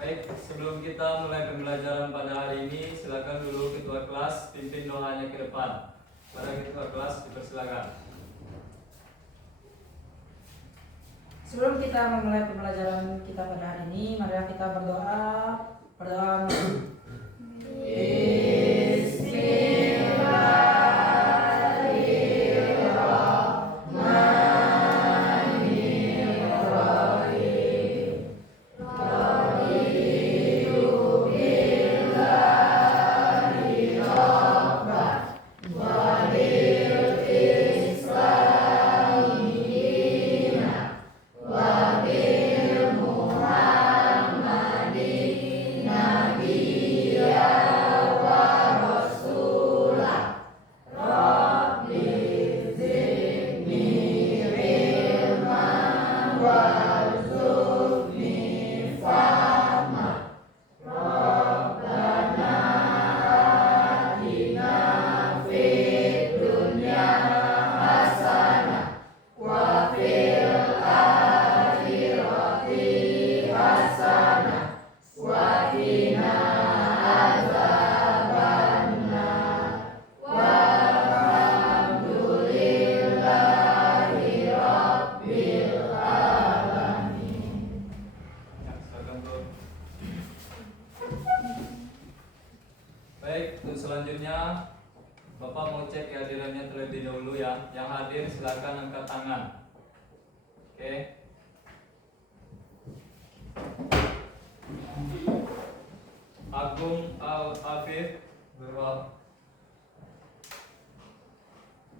Baik, sebelum kita mulai pembelajaran pada hari ini, silakan dulu ketua kelas pimpin doanya ke depan. Pada ketua kelas dipersilakan. Sebelum kita memulai pembelajaran kita pada hari ini, mari kita berdoa. Berdoa. Baik, untuk selanjutnya Bapak mau cek kehadirannya terlebih dahulu ya. Yang hadir silakan angkat tangan. Oke. Agung Al-Afif berwal.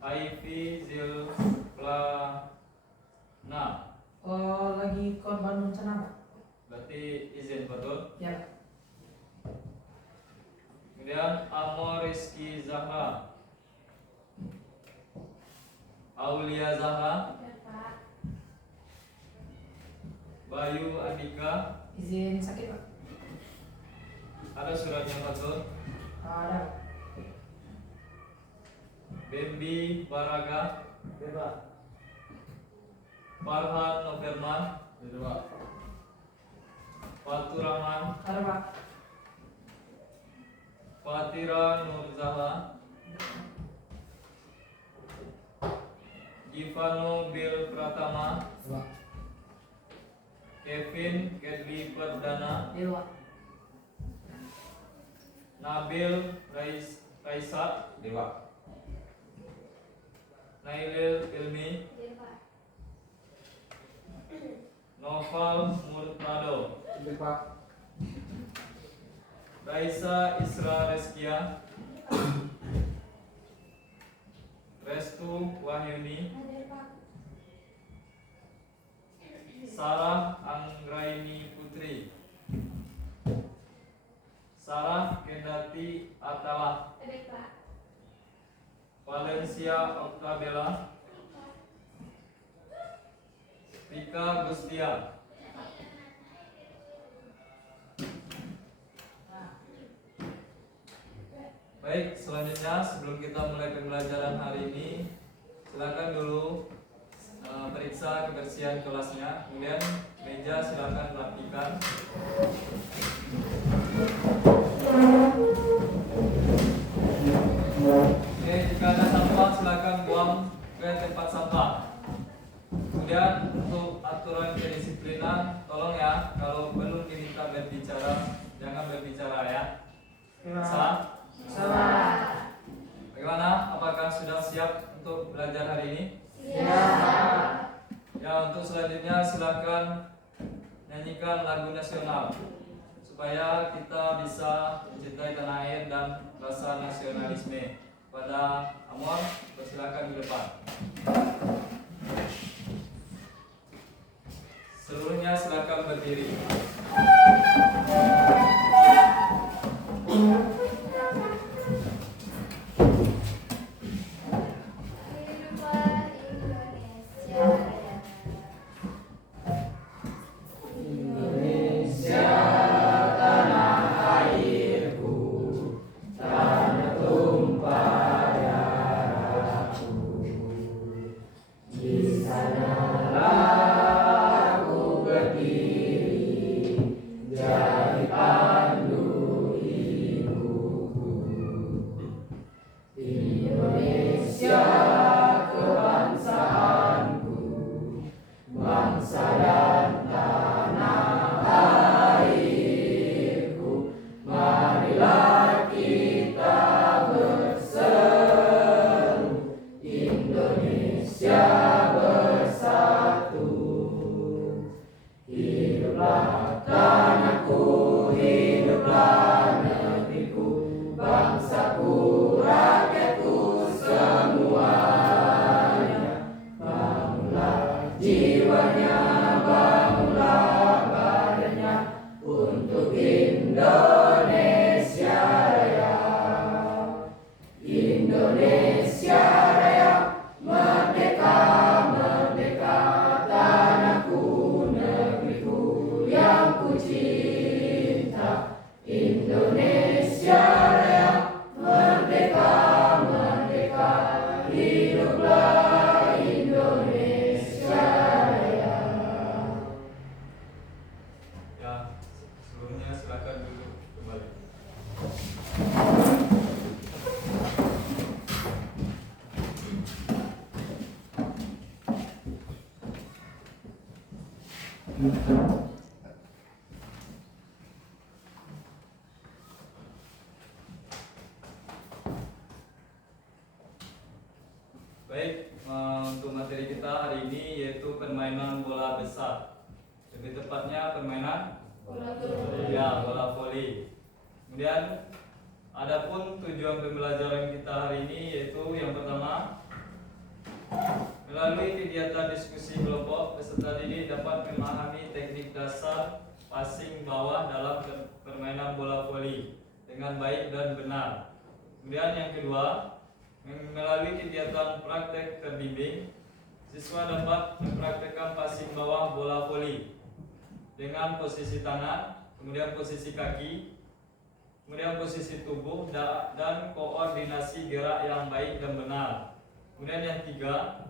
Aifi Zilplana. Oh, lagi korban bencana, Pak? Berarti izin betul? Ya. Kemudian Amor Rizky Zahra, Aulia Zahra, Bayu Andika. Izin sakit, Pak? Ada suratnya betul? Ada. Bambi Baraga, Bebas. Farhan Noverman, Bebas. Fatur Rahman, Ada, Pak? Fatira Nur Zahra, Givano Bil Pratama, Bebas. Kevin Kedli Perdana, Dewa. Nabil Raisat, Bebas. Nailil Ilmi, Noval Murtado, Bebas. Raisa Isra Reskia, Restu Wahyuni, Sarah Anggraini Putri, Sarah Kendati Atalah, Valencia Octabella, Rika Gustia. Baik, selanjutnya sebelum kita mulai pembelajaran hari ini, silakan dulu periksa kebersihan kelasnya. Kemudian meja silakan rapikan. Oke, jika ada sampah silakan buang ke tempat sampah. Kemudian untuk aturan kedisiplinan, tolong ya, kalau belum diminta berbicara, jangan berbicara ya. Bisa? Salah. Bagaimana? Apakah sudah siap untuk belajar hari ini? Ya. Ya, untuk selanjutnya silakan nyanyikan lagu nasional supaya kita bisa mencintai tanah air dan rasa nasionalisme. Pada Amor, persilakan di depan. Seluruhnya silakan berdiri. Aku berdiri jadi Ya, sebelumnya silakan duduk kembali. Baik, untuk materi kita hari ini yaitu permainan bola besar. Lebih tepatnya permainan bola voli. Kemudian adapun tujuan pembelajaran kita hari ini yaitu yang pertama, melalui kegiatan diskusi kelompok, peserta didik dapat memahami teknik dasar passing bawah dalam permainan bola voli dengan baik dan benar. Kemudian yang kedua, melalui kegiatan praktek terbimbing, siswa dapat mempraktekkan passing bawah bola voli dengan posisi tangan, kemudian posisi kaki, kemudian posisi tubuh dan koordinasi gerak yang baik dan benar. Kemudian yang tiga,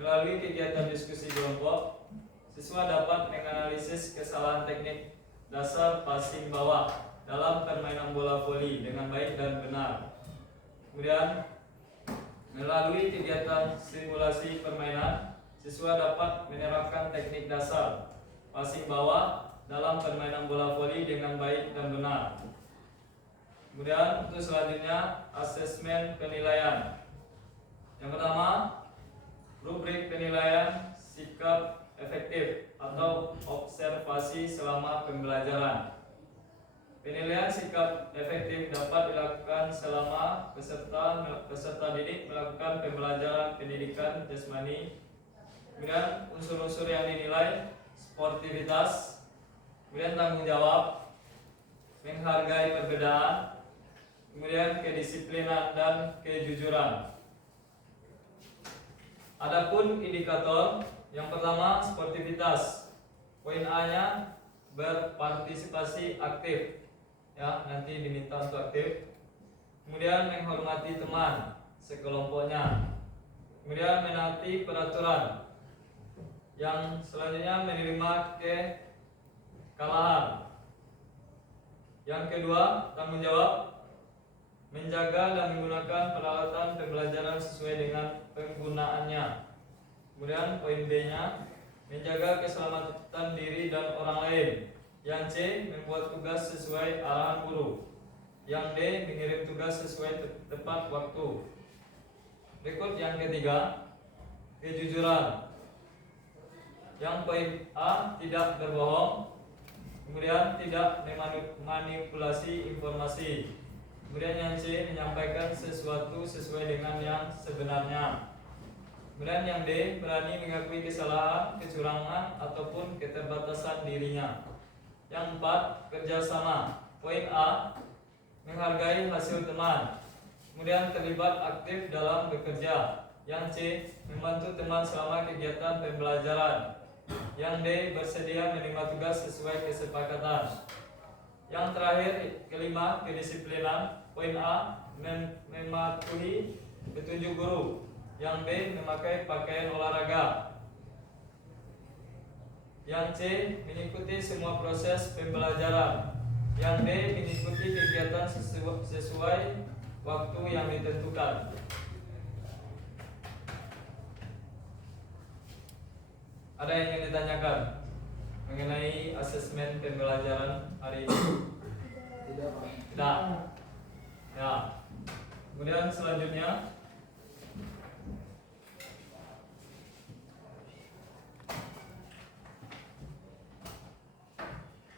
melalui kegiatan diskusi kelompok, siswa dapat menganalisis kesalahan teknik dasar passing bawah dalam permainan bola voli dengan baik dan benar. Kemudian melalui kegiatan simulasi permainan, siswa dapat menerapkan teknik dasar passing bawah dalam permainan bola voli dengan baik dan benar. Kemudian untuk selanjutnya, asesmen penilaian. Yang pertama, rubrik penilaian sikap efektif atau observasi selama pembelajaran. Penilaian sikap efektif dapat dilakukan selama peserta didik melakukan pembelajaran pendidikan jasmani. Kemudian unsur-unsur yang dinilai: sportivitas, kemudian tanggung jawab, menghargai perbedaan, kemudian kedisiplinan dan kejujuran. Adapun indikator, yang pertama sportivitas. Poin A-nya berpartisipasi aktif. Ya, nanti diminta untuk aktif. Kemudian menghormati teman sekelompoknya. Kemudian menaati peraturan. Yang selanjutnya menerima kekalahan. Yang kedua, tanggung jawab, menjaga dan menggunakan peralatan pembelajaran sesuai dengan penggunaannya. Kemudian poin B-nya, menjaga keselamatan diri dan orang lain. Yang C, membuat tugas sesuai arahan guru. Yang D, mengirim tugas sesuai tepat waktu. Berikut yang ketiga, kejujuran. Yang poin A, tidak berbohong. Kemudian tidak memanipulasi informasi. Kemudian yang C, menyampaikan sesuatu sesuai dengan yang sebenarnya. Kemudian yang D, berani mengakui kesalahan, kecurangan, ataupun keterbatasan dirinya. Yang 4, kerjasama. Poin A, menghargai hasil teman. Kemudian terlibat aktif dalam bekerja. Yang C, membantu teman selama kegiatan pembelajaran. Yang D, bersedia menerima tugas sesuai kesepakatan. Yang terakhir, kelima, kedisiplinan. Poin A, mematuhi petunjuk guru. Yang B, memakai pakaian olahraga. Yang C, mengikuti semua proses pembelajaran. Yang D, mengikuti kegiatan sesuai waktu yang ditentukan. Ada yang ingin ditanyakan mengenai asesmen pembelajaran hari ini? Tidak. Ya. Kemudian selanjutnya,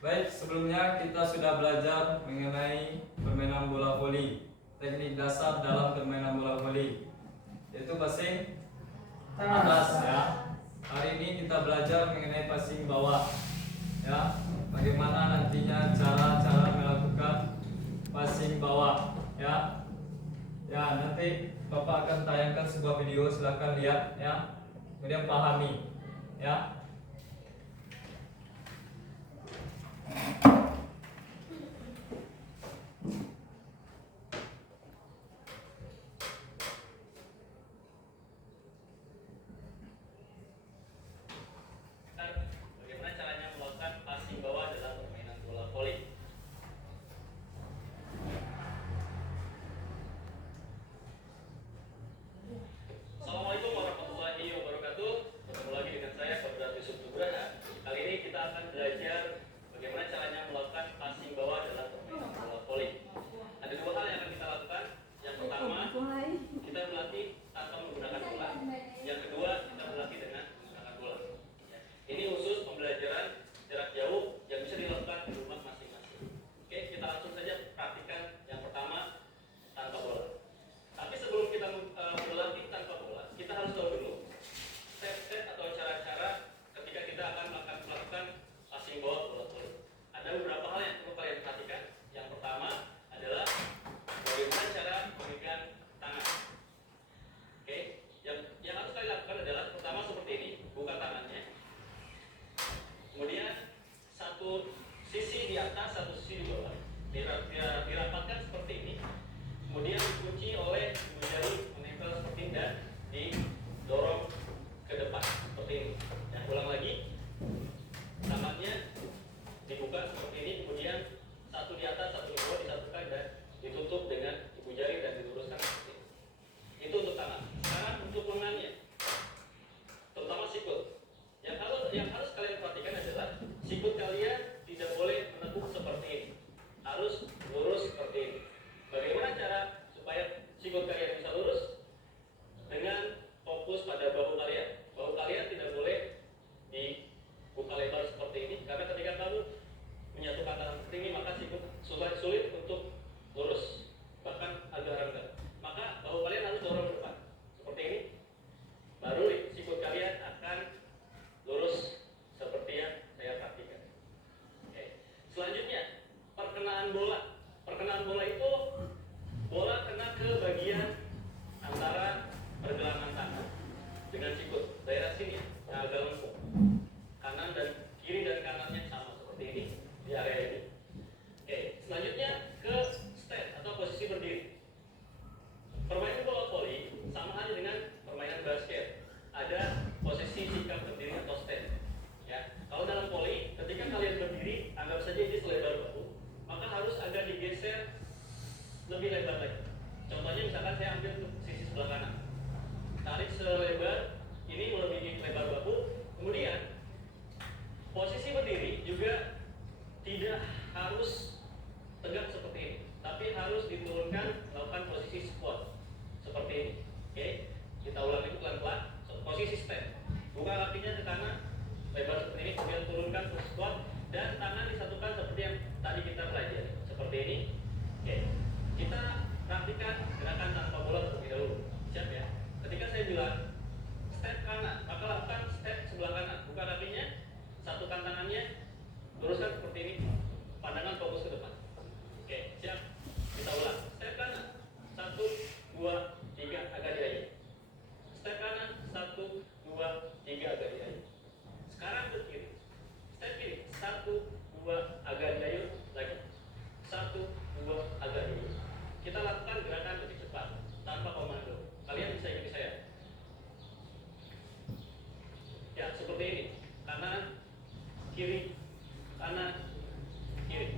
baik, sebelumnya kita sudah belajar mengenai permainan bola voli, teknik dasar dalam permainan bola voli, yaitu passing atas. Ya, hari ini kita belajar mengenai passing bawah. Ya, bagaimana nantinya cara melakukan passing bawah. Ya, nanti Bapak akan tayangkan sebuah video, silahkan lihat. Ya, kemudian pahami. Ya. Bagaimana caranya melakukan passing bawah dalam sisi di atas, satu sisi di bawah. Dirapatkan seperti ini. Kemudian dikunci oleh ibu jari menempel seperti ini dan didorong ke depan seperti ini. Ya, ulang lagi. Tangannya dibuka seperti ini, kemudian satu di atas, satu di bawah disatukan dan ditutup dengan ibu jari dan diluruskan seperti ini. Itu untuk tangan. Sekarang untuk lengannya, terutama sikut. Yang harus kalian perhatikan adalah sikut kalian tidak boleh menekuk seperti ini, harus lurus seperti ini. Bagaimana cara supaya sikut kalian bisa lurus? Dengan fokus pada bahu kalian. Bahu kalian tidak boleh dibuka lebar seperti ini, karena ketika kamu menyatukan tangan seperti ini, maka sikut sulit untuk lurus, bahkan agak renggang. Maka bahu kalian harus dorong ke depan seperti ini, baru sikut kalian akan lurus seperti yang saya perhatikan. Oke. Selanjutnya, perkenaan bola. Perkenaan bola itu bola kena ke bagian antara pergelangan tangan dengan sikut, daerah sini ya, yang agak lengkung. Kanan dan kiri dan kanannya sama seperti ini di area ini. Oke, selanjutnya ke stand atau posisi berdiri. Permainan bola voli sama halnya dengan permainan basket. Ada posisi sikap berdiri atau stand. Ya, kalau dalam voli, ketika kalian berdiri, anggap saja ini selebar bahu, maka harus agak digeser lebih lebar lagi. Contohnya misalkan saya ambil sisi sebelah kanan, tarik selebar ini melebihi lebar bahu, kemudian posisi berdiri juga tidak harus tegak seperti ini, tapi harus diturunkan, melakukan posisi squat seperti ini. Oke, kita ulang itu pelan-pelan. Posisi stand, buka kakinya ke kanan, lebar seperti ini, kemudian turunkan ke squat dan tangan disatukan seperti yang tadi kita pelajari, seperti ini. Oke, kita praktikkan gerakan tanpa bola terlebih dahulu. Siap ya? Ketika saya bilang step kanan, maka lakukan step sebelah kanan, buka kakinya, satukan tangannya, luruskan seperti ini, pandangan fokus ke depan. Oke, siap? Kita ulang. Step kanan, 1, 2, 3, agak diayun. Step kanan, 1, 2, 3, agak diayun. Sekarang ke kiri. Step kiri, 1, 2, agak diayun lagi. 1, 2, agak diayun. Kita lakukan gerakan lebih cepat tanpa komando. Kalian bisa ikuti saya. Ya, seperti ini. Kanan, kiri, kanan, kiri.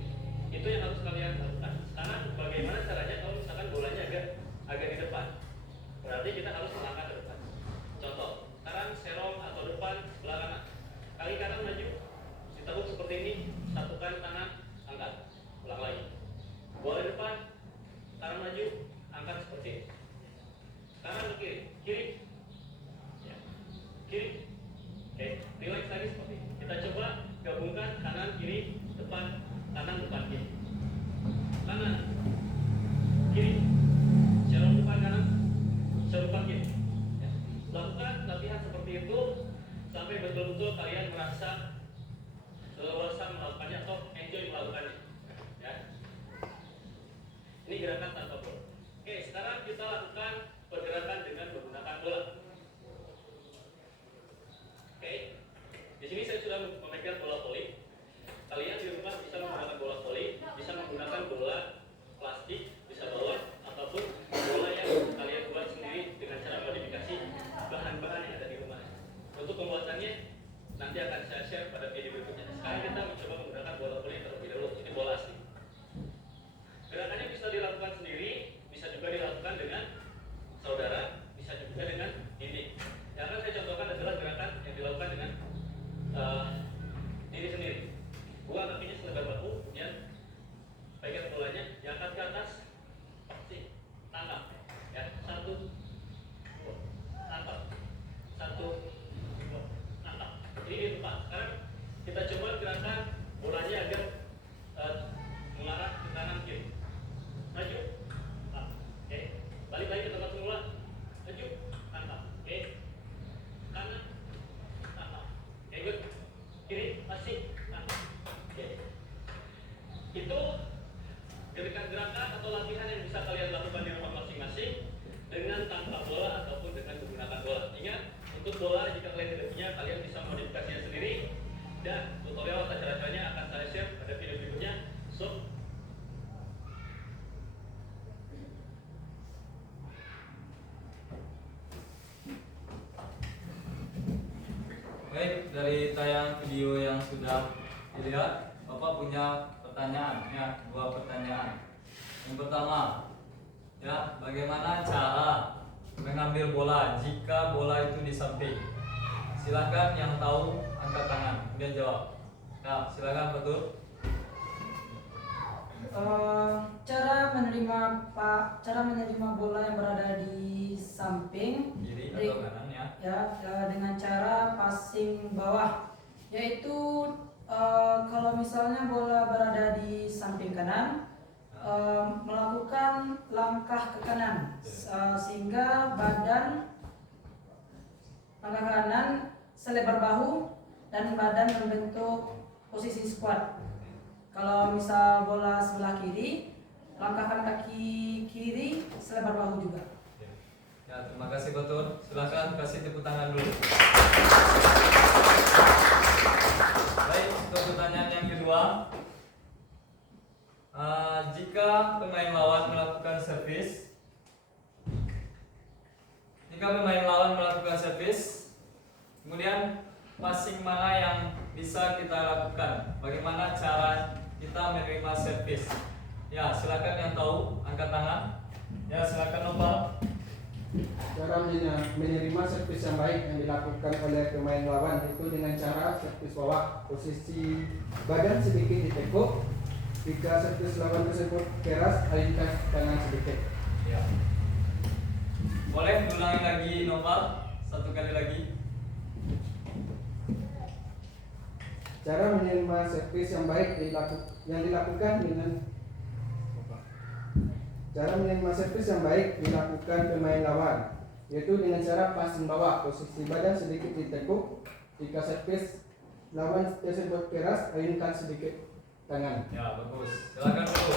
Itu yang harus kalian lakukan. Sekarang bagaimana caranya kalau misalkan bolanya agak di depan? Berarti kita harus melangkah ke depan. Contoh, sekarang serong atau depan sebelah kanan. Kaki kanan maju, ditekuk seperti ini, satukan tangan, angkat. Ulang lagi. Bola depan, kanan maju, angkat seperti ini. Kanan ke kiri, kiri, ya. Kiri. Oke, relax lagi seperti ini. Kita coba gabungkan kanan, kiri, depan, kanan, depan, kiri. Kanan, kiri, serong depan kanan, serong depan kiri. Ya. Lakukan latihan seperti itu sampai betul-betul kalian merasa leluasa melakukannya atau enjoy melakukannya. Ya. Ini gerakan tanpa bola. Oke, sekarang kita lakukan pergerakan dengan menggunakan bola. Oke, di sini saya sudah memegang bola voli. Kalian di rumah bisa menggunakan bola voli, bisa menggunakan bola plastik, bisa bawa ataupun bola yang kalian buat sendiri dengan cara modifikasi bahan-bahan yang ada di rumah. Untuk pembuatannya nanti akan saya share pada video berikutnya. Sekarang kita mencoba menggunakan bola voli terlebih dahulu. Ini bola asli. Gerakannya bisa dilakukan sendiri, bisa juga dilakukan dengan saudara, bisa juga dengan dinding. Yang akan saya contohkan adalah gerakan yang dilakukan dengan diri sendiri. Buka kakinya selebar bahu, kemudian pegang bolanya, diangkat ke atas, pasti tangkap. Ya, 1, 2, tangkap. 1, 2, tangkap. Ini di depan. Sekarang kita coba gerakan bolanya agar mengarah ke kanan kiri. Maju, tangkap. Oke, balik lagi ke tempat semula. Maju, tangkap. Oke, kanan, tangkap. Oke, good. Kiri, masih tangkap. Oke. Itu gerakan atau latihan yang bisa kalian lakukan di rumah masing-masing dengan tanpa bola ataupun dengan menggunakan bola. Ingat, untuk bola jika kalian tidak punya, kalian bisa modifikasinya sendiri dan tutorial tata caranya akan saya share pada video dilihat, Bapak punya pertanyaan ya, 2 pertanyaan. Yang pertama, ya, bagaimana cara mengambil bola jika bola itu di samping? Silakan yang tahu angkat tangan, kemudian jawab. Ya, silakan betul. Cara menerima bola yang berada di samping Kiri atau kanan ya? dengan cara passing bawah, yaitu kalau misalnya bola berada di samping kanan, melakukan langkah ke kanan sehingga langkah kanan selebar bahu dan badan membentuk posisi squat. Kalau misal bola sebelah kiri, langkahkan kaki kiri selebar bahu juga. Ya, terima kasih betul. Silakan kasih tepuk tangan dulu. Baik, untuk pertanyaan yang kedua, jika pemain lawan melakukan servis, kemudian passing mana yang bisa kita lakukan? Bagaimana cara kita menerima servis? Ya, silakan yang tahu angkat tangan. Ya, silakan Nopal. Cara menerima servis yang baik yang dilakukan oleh pemain lawan itu dengan cara servis bawah, posisi badan sedikit ditekuk. Jika servis lawan tersebut keras, alihkan tangan sedikit. Ya. Boleh ulangi lagi Nopal, 1 kali lagi. Cara menerima servis yang baik yang dilakukan pemain lawan, yaitu dengan cara passing bawah, posisi badan sedikit ditekuk. Jika servis lawan tersebut keras, alihkan sedikit tangan. Ya, bagus. Silakan dulu.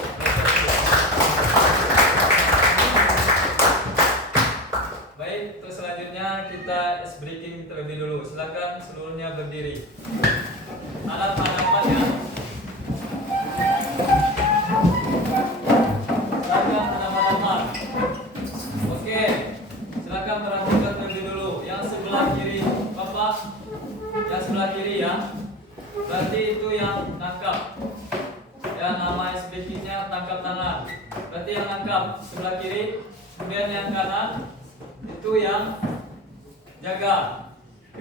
Baik, terus selanjutnya kita ice breaking terlebih dulu. Silakan seluruhnya berdiri. Alat hadapan ya. Silakan hadapan. Oke. Silakan perhatikan terlebih dulu. Yang sebelah kiri, Bapak. Yang sebelah kiri ya. Berarti itu yang nangkap. Ya, nama SBK-nya tangkap tangan. Berarti yang nangkap sebelah kiri. Kemudian yang kanan itu yang jaga.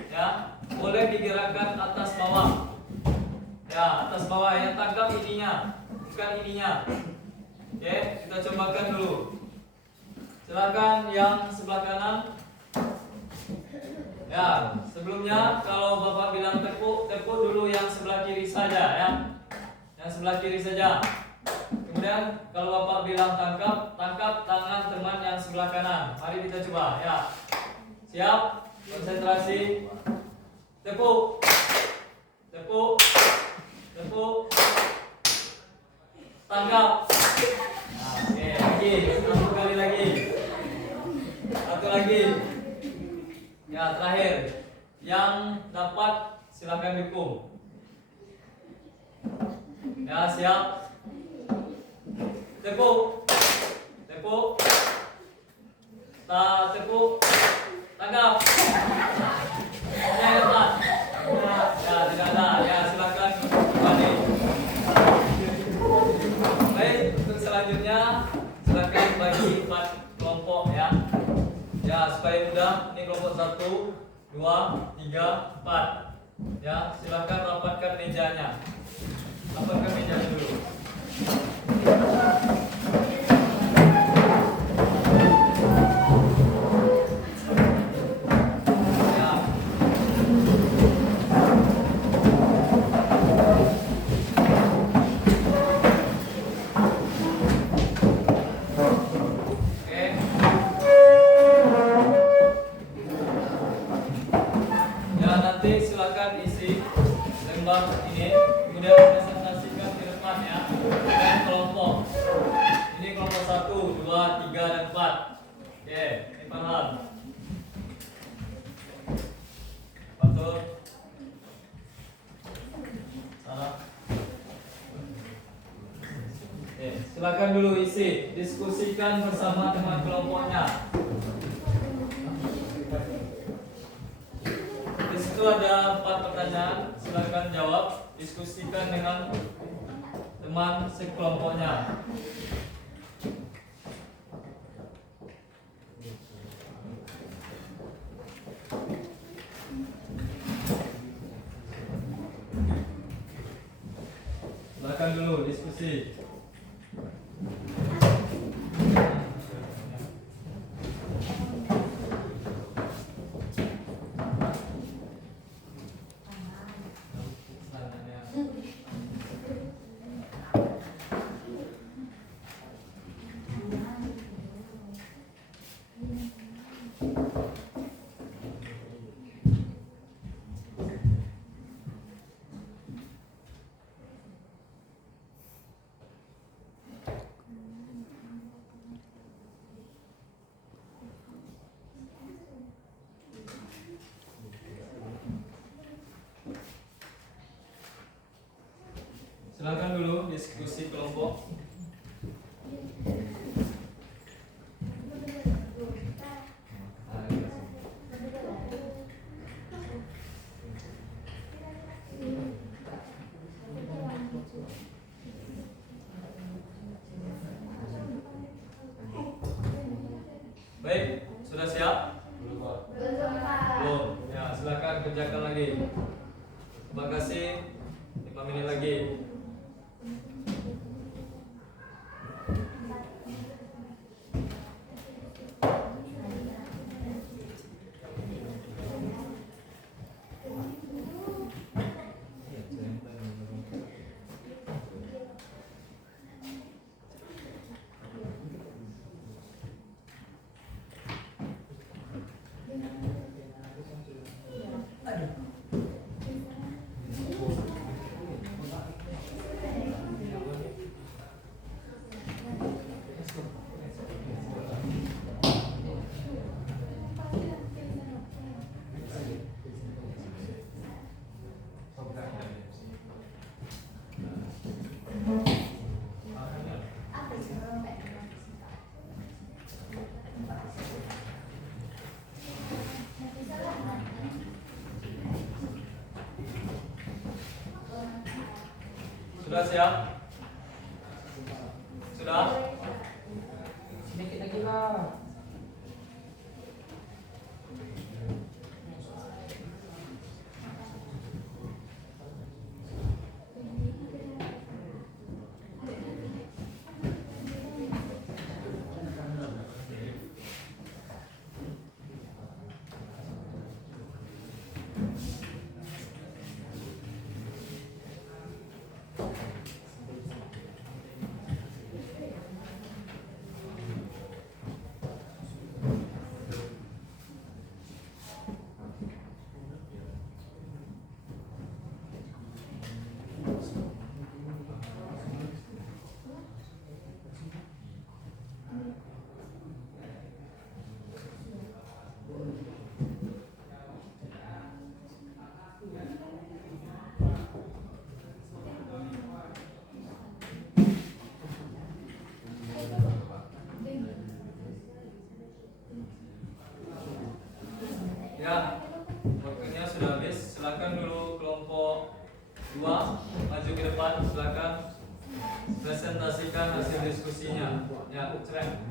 Ya, boleh digerakkan atas bawah. Ya, atas bawah, yang tangkap ininya, bukan ininya. Oke, kita cobakan dulu. Silakan yang sebelah kanan. Ya, sebelumnya kalau Bapak bilang tepuk dulu yang sebelah kiri saja ya. Yang sebelah kiri saja. Kemudian kalau Bapak bilang tangkap tangan teman yang sebelah kanan. Mari kita coba ya. Siap? Konsentrasi. Tepuk. Tangkap. Nah, oke, lagi. 1 kali lagi. 1 lagi. Ya, terakhir. Yang dapat silakan dukung. Ya, siap. Tepuk. Tepuk. Tangkap. Ya, dapat. Ya, tidak ada. Ya, silakan kembali. Baik, untuk selanjutnya silakan bagi 4 kelompok ya. Ya, supaya mudah. Ini kelompok 1, 2, 3, 4. Ya, silakan rapatkan mejanya. Rapatkan mejanya dulu. Ya. Oke. Ya, nanti silakan isi lembar ini, kemudian presentasikan ke depan ya. Dan kelompok. Ini kelompok 1, 2, 3, dan 4. Oke, ini paham. Betul. Salah. Oke, silakan dulu isi, diskusikan bersama teman kelompoknya. Di situ ada 4 pertanyaan, silakan jawab. diskusikan dengan teman sekelompoknya. Silakan dulu diskusi. Silakan dulu diskusi kelompok. Baik, sudah siap? Belum. Ya, silakan kerjakan lagi. Terima kasih. 5 menit lagi. Sudah siap? Sudah? Sedikit lagi lah. Ya, waktunya sudah habis. Silakan dulu kelompok 2 maju ke depan. Silakan presentasikan hasil diskusinya. Ya, Ceren.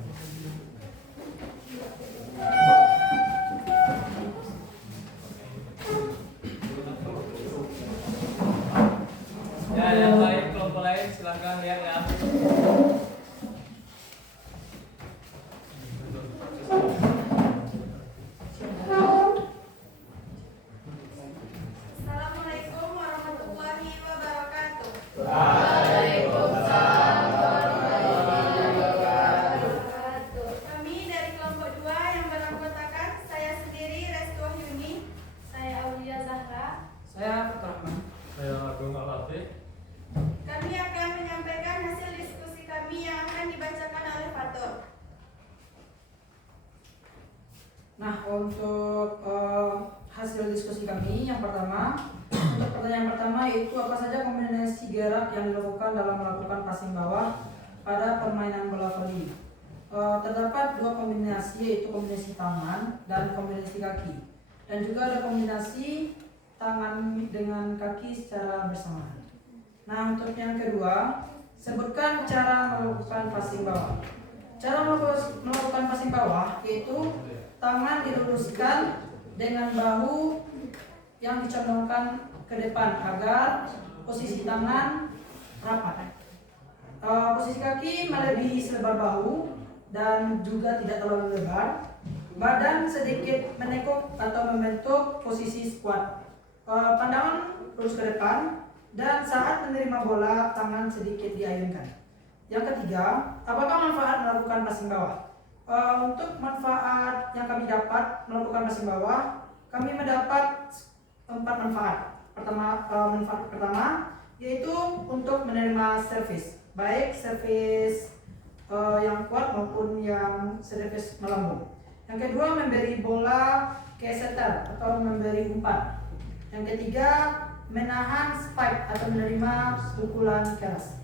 Ya, yang lain kelompok lain silakan lihat ya. Assalamualaikum warahmatullahi wabarakatuh. Kami dari kelompok 2 yang beranggotakan saya sendiri Restu Wahyuni, saya Aulia Zahra. Saya Fatur Rahman. Saya Agung Al-Afiq. Kami akan menyampaikan hasil diskusi kami yang akan dibacakan oleh Fatur. Nah, untuk hasil diskusi kami yang pertama, untuk pertanyaan pertama yaitu apa saja kombinasi gerak yang dilakukan dalam melakukan passing bawah pada permainan bola voli. Terdapat 2 kombinasi yaitu kombinasi tangan dan kombinasi kaki. Dan juga ada kombinasi tangan dengan kaki secara bersamaan. Nah, untuk yang kedua, sebutkan cara melakukan passing bawah. Cara melakukan passing bawah yaitu tangan diluruskan dengan bahu yang dicondongkan ke depan agar posisi tangan rapat. Posisi kaki melebihi selebar bahu dan juga tidak terlalu lebar. Badan sedikit menekuk atau membentuk posisi squat. Pandangan lurus ke depan dan saat menerima bola tangan sedikit diayunkan. Yang ketiga, apakah manfaat melakukan passing bawah? Untuk manfaat yang kami dapat melakukan passing bawah, kami mendapat 4 manfaat. Manfaat pertama yaitu untuk menerima servis, baik servis yang kuat maupun yang servis melambung. Yang kedua, memberi bola ke setter atau memberi umpan. Yang ketiga, menahan spike atau menerima pukulan keras.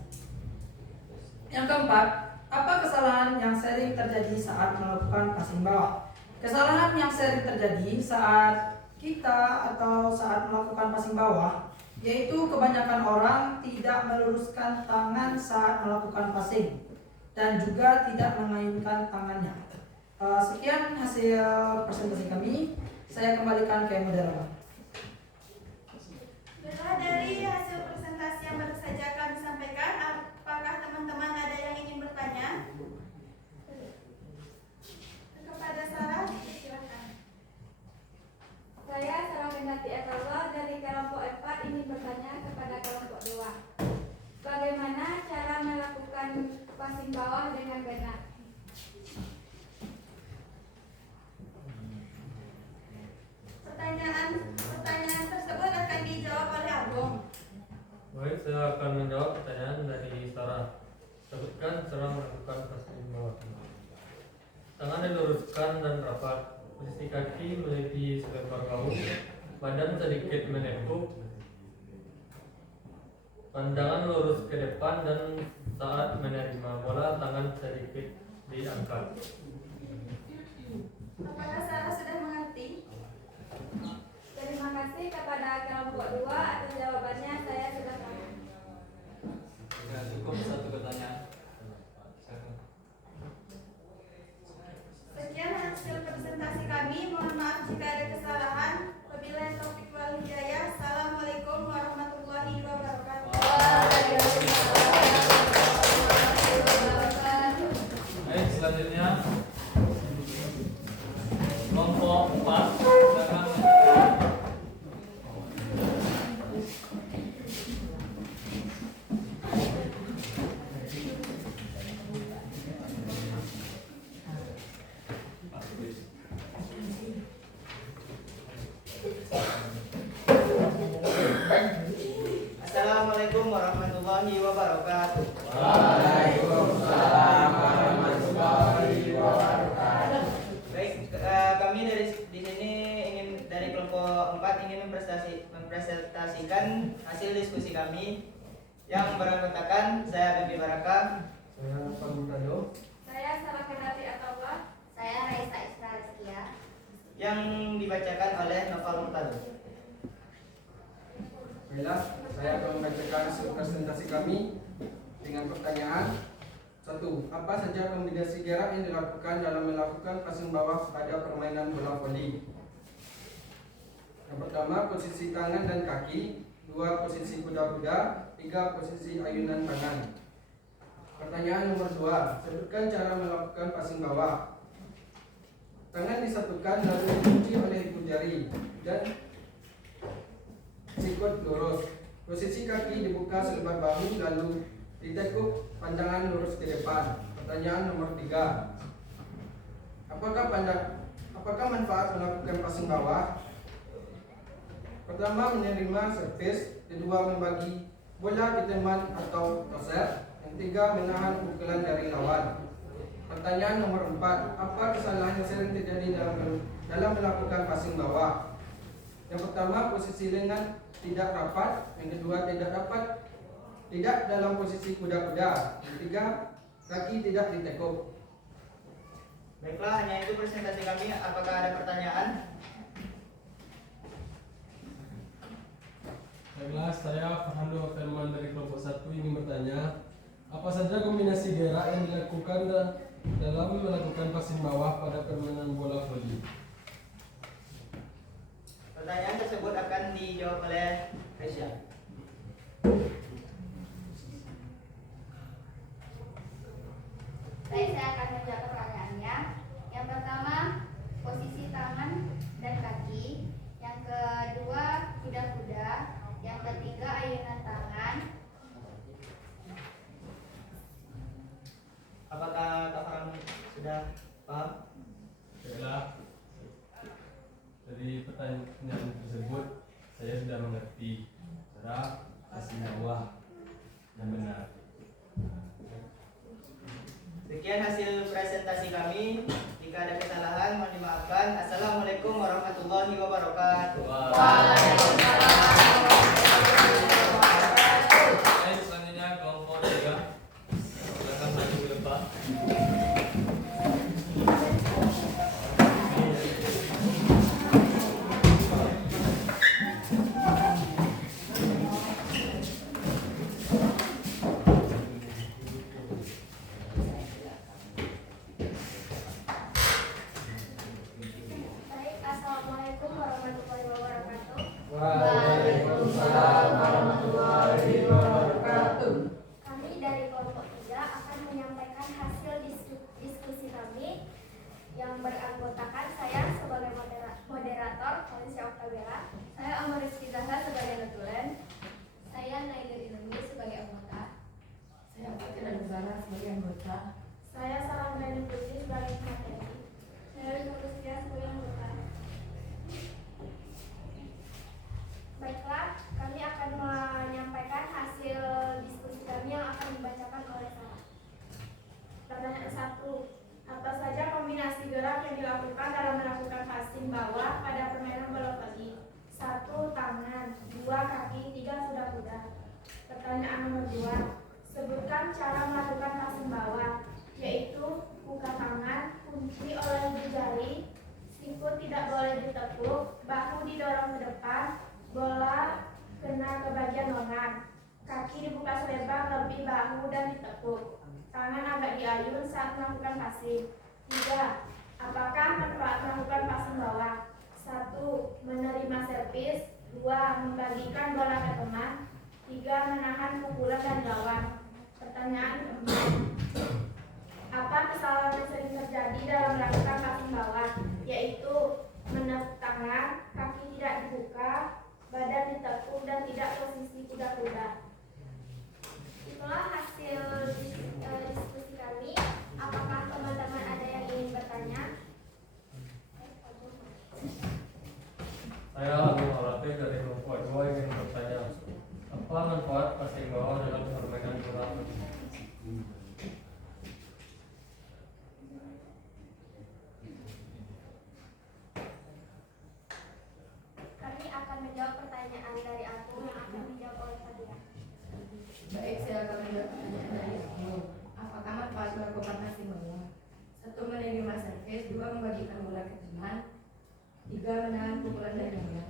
Yang keempat, apa kesalahan yang sering terjadi saat melakukan passing bawah? Kesalahan yang sering terjadi saat kita atau saat melakukan passing bawah yaitu kebanyakan orang tidak meluruskan tangan saat melakukan passing dan juga tidak mengayunkan tangannya. Sekian hasil presentasi kami. Saya kembalikan ke moderator. Setelah dari hasil presentasi yang baru saja kami sampaikan, apakah teman-teman ada yang ingin bertanya? Kepada Sarah, silakan. Saya Sarah Bendati Etalwa dari kelompok 4 ingin bertanya kepada kelompok 2. Bagaimana cara melakukan passing bawah dengan benar? Pertanyaan tersebut akan dijawab oleh Agung. Baik, saya akan menjawab pertanyaan dari Sarah. Sebutkan cara melakukan passing bawah. Tangan diluruskan dan rapat. Posisi kaki melebihi selebar bahu. Badan sedikit menekuk. Pandangan lurus ke depan dan saat menerima bola tangan sedikit diangkat. Apakah Sarah sudah mengerti? Terima kasih kepada kelompok 2 atas jawabannya. Saya sudah paham. Ya, cukup satu pertanyaan. Sekian hasil presentasi kami. Mohon maaf jika ada kesalahan. Wabillahi taufiq wal hidayah. Assalamualaikum warahmatullahi wabarakatuh. Baik, selanjutnya kelompok 4 silakan. Assalamualaikum warahmatullahi wabarakatuh. Waalaikumsalam warahmatullahi wabarakatuh. Baik, kami di sini dari kelompok 4 ingin mempresentasikan hasil diskusi kami yang beranggotakan saya Bibi Baraka, Saya Pak Tado. Saya Sarah Bendati Etalwa. Saya Raisa Isra Rizkia. yang dibacakan oleh Novel Murtado. Baiklah, saya akan membacakan hasil presentasi kami dengan pertanyaan. 1. Apa saja kombinasi gerak yang dilakukan dalam melakukan passing bawah pada permainan bola voli? Yang pertama, posisi tangan dan kaki. 2. Posisi kuda-kuda. 3. Posisi ayunan tangan. Pertanyaan nomor 2. Sebutkan cara melakukan passing bawah. Tangan disatukan lalu dikunci oleh ibu jari dan sikut lurus. Posisi kaki dibuka selebar bahu lalu ditekuk, pandangan lurus ke depan. Pertanyaan nomor 3. Apakah manfaat melakukan passing bawah? Pertama, menerima servis. Kedua, membagi bola ke teman atau toser. Yang 3, menahan pukulan dari lawan. Pertanyaan nomor 4. Apa kesalahan yang sering terjadi dalam melakukan passing bawah? Yang pertama, posisi lengan tidak rapat. Yang kedua, tidak dalam posisi kuda-kuda. Yang ketiga, kaki tidak ditekuk. Baiklah, hanya itu presentasi kami. Apakah ada pertanyaan? Baiklah, saya Farhando Firman dari kelompok 1 ingin bertanya, apa saja kombinasi gerak yang dilakukan dalam melakukan passing bawah pada permainan bola voli? Pertanyaan tersebut akan dijawab oleh Aisyah. Baik, saya akan menjawab pertanyaannya. Yang pertama, posisi tangan dan kaki. Yang kedua, kuda-kuda. Yang ketiga, ayunan tangan. Apakah Kak Farhan sudah paham? Baiklah, dari pertanyaan tersebut saya sudah mengerti cara passing bawah yang benar. Sekian hasil presentasi kami. Jika ada kesalahan mohon dimaafkan. Assalamualaikum warahmatullahi wabarakatuh. Baik, selanjutnya kelompok 3. Silakan maju ke depan. Baik, assalamualaikum warahmatullahi wabarakatuh. Waalaikumsalam warahmatullahi wabarakatuh. Kami dari kelompok 3 akan menyampaikan hasil diskusi kami yang beranggotakan saya sebagai moderator, Valencia Octavera, saya Amar Rizky Zahra sebagai notulen, saya Naila Dinami sebagai anggota, Saya Fatir dan Zara sebagai anggota. saya Sarah Brani Putri sebagai materi, saya Rizky Rustia sebagai anggota. Baiklah, kami akan menyampaikan hasil diskusi kami yang akan dibacakan oleh Sarah. Pertanyaan 1. Apa saja kombinasi gerak yang dilakukan dalam melakukan passing bawah pada permainan bola voli? 1. Tangan, 2. Kaki, 3. Kuda-kuda. Pertanyaan nomor 2. Sebutkan cara melakukan passing bawah, yaitu buka tangan, kunci oleh ujung jari, sikut tidak boleh ditekuk, bahu didorong ke depan, bola kena ke bagian lengan, kaki dibuka selebar lebih bahu dan ditekuk. Tangan agak diayun saat melakukan passing. 3. Apakah manfaat melakukan passing bawah? 1. Menerima servis. 2. Membagikan bola ke teman. 3. Menahan pukulan dari lawan. Pertanyaan keempat. Apa kesalahan yang sering terjadi dalam melakukan passing bawah? Yaitu menepuk tangan, kaki tidak dibuka, badan ditekuk dan tidak posisi kuda-kuda. Itulah hasil diskusi kami. Apakah teman-teman ada yang ingin bertanya? Saya Abu Haratif dari kelompok 2 ingin bertanya, apa manfaat passing bawah dalam permainan bola voli? Kami akan menjawab pertanyaan dari aku yang akan dijawab oleh Fadila. Baik, saya akan menjawab pertanyaan dari aku. Apakah manfaat melakukan passing bawah? 1. Menerima servis. 2. Membagikan bola ke teman. 3. Menahan pukulan dari lawan.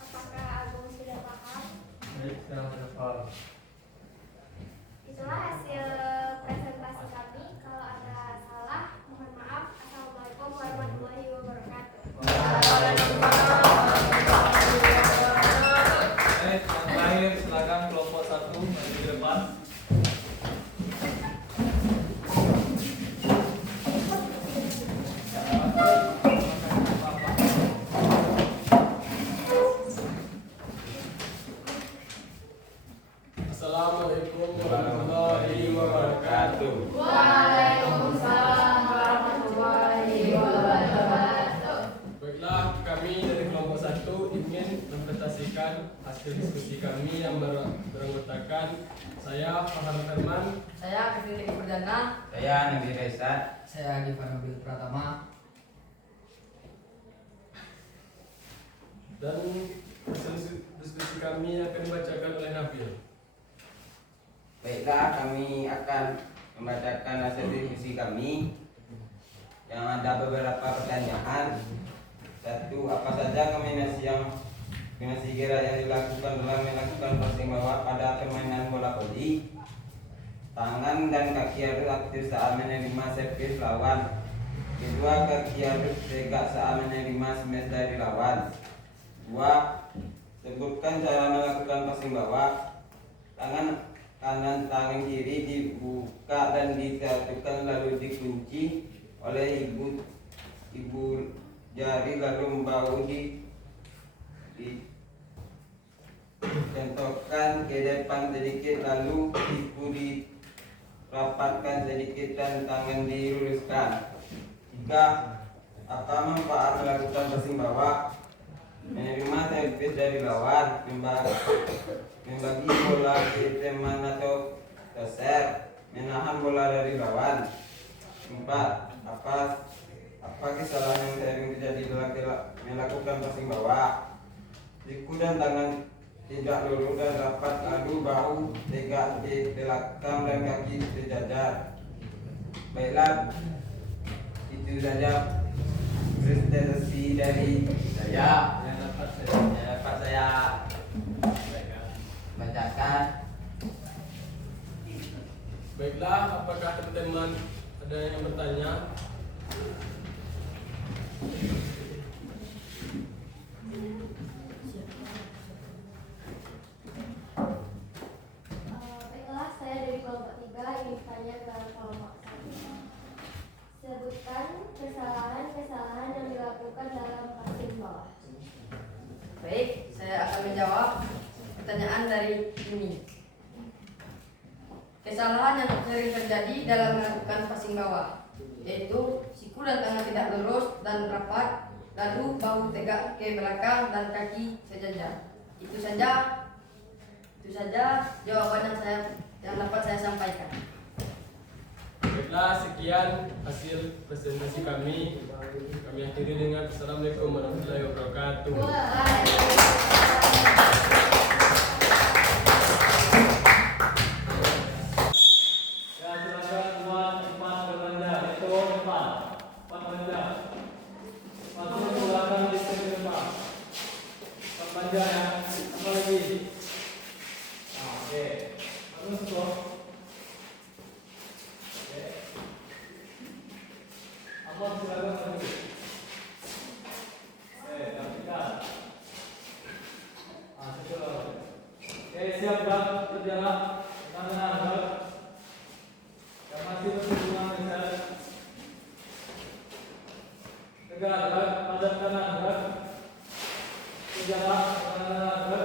Apakah Agung sudah paham? Baik, saya sudah paham. Itulah hasil presentasi kami. Kalau ada salah, mohon maaf. Assalamualaikum warahmatullahi wabarakatuh. Baik, yang terakhir silakan kelompok 1 maju ke depan. Assalamualaikum warahmatullahi wabarakatuh. Waalaikumsalam warahmatullahi wabarakatuh. Baiklah, kami dari kelompok 1 ingin mempresentasikan hasil diskusi kami yang beranggotakan saya Farhan Firman, Saya Kevin Perdana. Saya Nabi Reza. Saya Givan Nabil Pratama. dan hasil diskusi kami akan dibacakan oleh Nabil. Baiklah, kami akan membacakan hasil diskusi kami yang ada beberapa pertanyaan. 1. Apa saja kombinasi yang kombinasi gerak yang dilakukan dalam melakukan passing bawah pada permainan bola voli. Tangan dan kaki harus aktif saat menerima servis lawan. Kedua, kaki harus tegak saat menerima smash dari lawan. 2. Sebutkan cara melakukan passing bawah. Tangan kanan, tangan kiri dibuka dan disatukan lalu dikunci oleh ibu jari, lalu bahu ditentokkan ke depan sedikit, lalu siku dirapatkan sedikit dan tangan diluruskan. 3. Apa manfaat melakukan passing bawah? Menerima servis dari lawan, membagi bola ke teman atau serve, menahan bola dari lawan. 4. Apa kesalahan yang sering terjadi dalam melakukan passing bawah? Siku dan tangan tidak lurus dan rapat, lalu bahu tegak di belakang dan kaki sejajar. Baiklah, itu saja presentasi dari saya yang dapat saya bacakan. Baiklah, apakah teman-teman ada yang bertanya? Baiklah, saya dari kelompok 3 ingin bertanya ke kelompok 1. Sebutkan kesalahan-kesalahan yang dilakukan dalam passing bawah. Baik, saya akan menjawab pertanyaan dari ini. Kesalahan yang sering terjadi dalam melakukan passing bawah yaitu siku dan tangan tidak lurus dan rapat, lalu bahu tegak ke belakang dan kaki sejajar. Itu saja jawaban yang dapat saya sampaikan. Baiklah, sekian hasil presentasi kami. Kami akhiri dengan Assalamualaikum warahmatullahi wabarakatuh. Ya, silakan buat empat belanja. Itu empat belanja. Masuk ke belakang di sini depan. Empat belanja ya. Apa lagi? Nah, oke. Terus kok. Oke. Apa silakan lagi? Lanjutkan. Oke, siap dah berjalan. Tangan ber. Yang masih berhubungan dengan tegak ber, padat kanan ber. Berjalan kanan ber.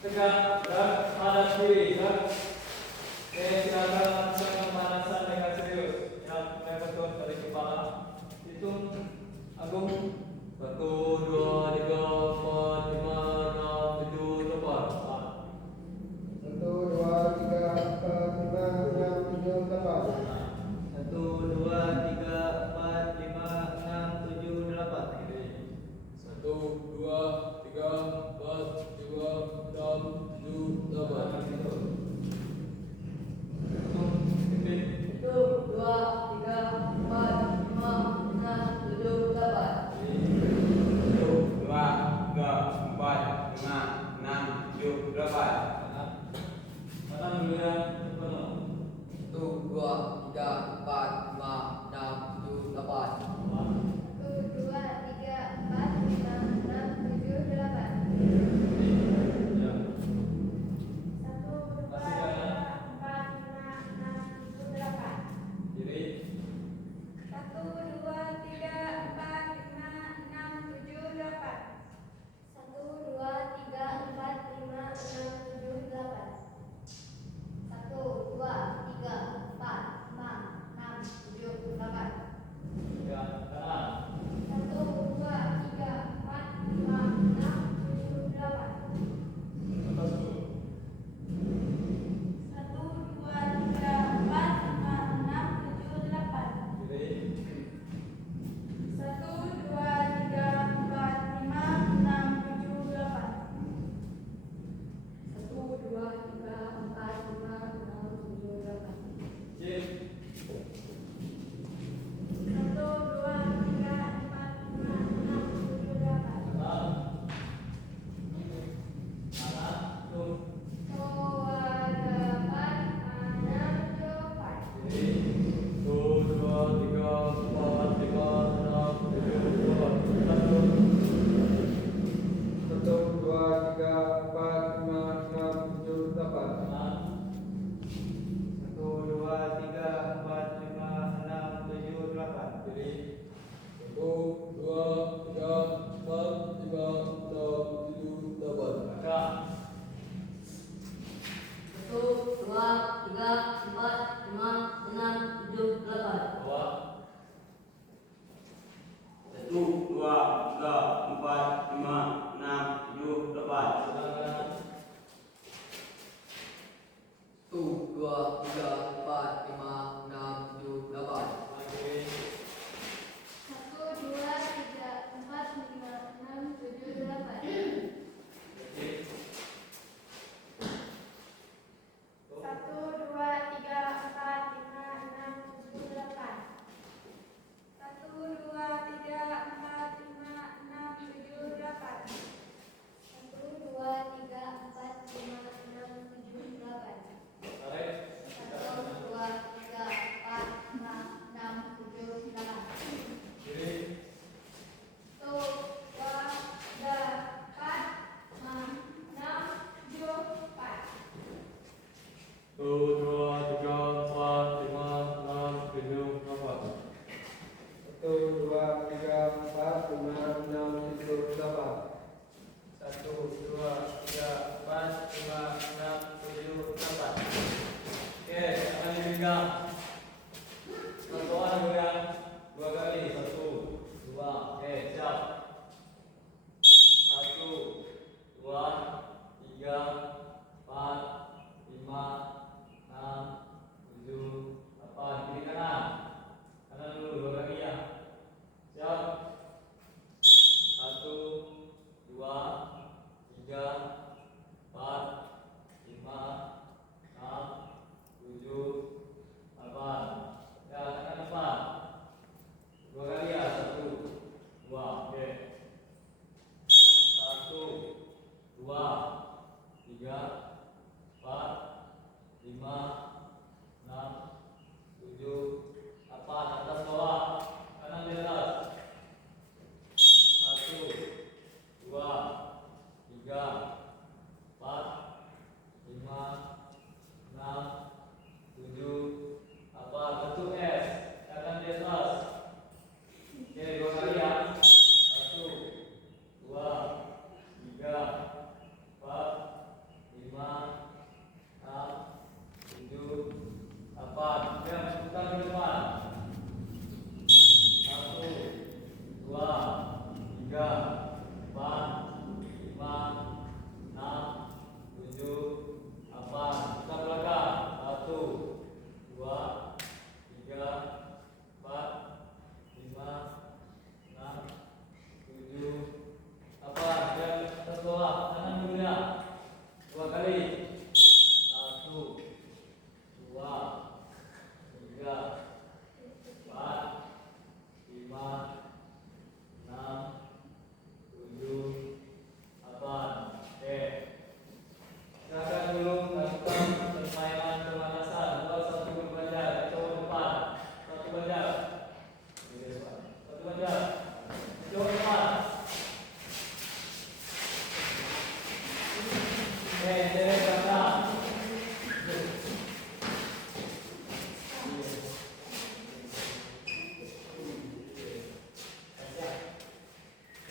Tegak ber, padat kiri ber. Oke, silakan lakukan pemanasan dengan serius. Yang mulai betul dari kepala. Hitung Agung. 1, 2, 3, 4, 5, 6, 7, 8. 1, 2, 3, 4, 5, 6, 7, 8. 1, 2, 3, 4, 5, 6, 7, 8. 1, 2, 3, 4, 5, 6, 7, 8.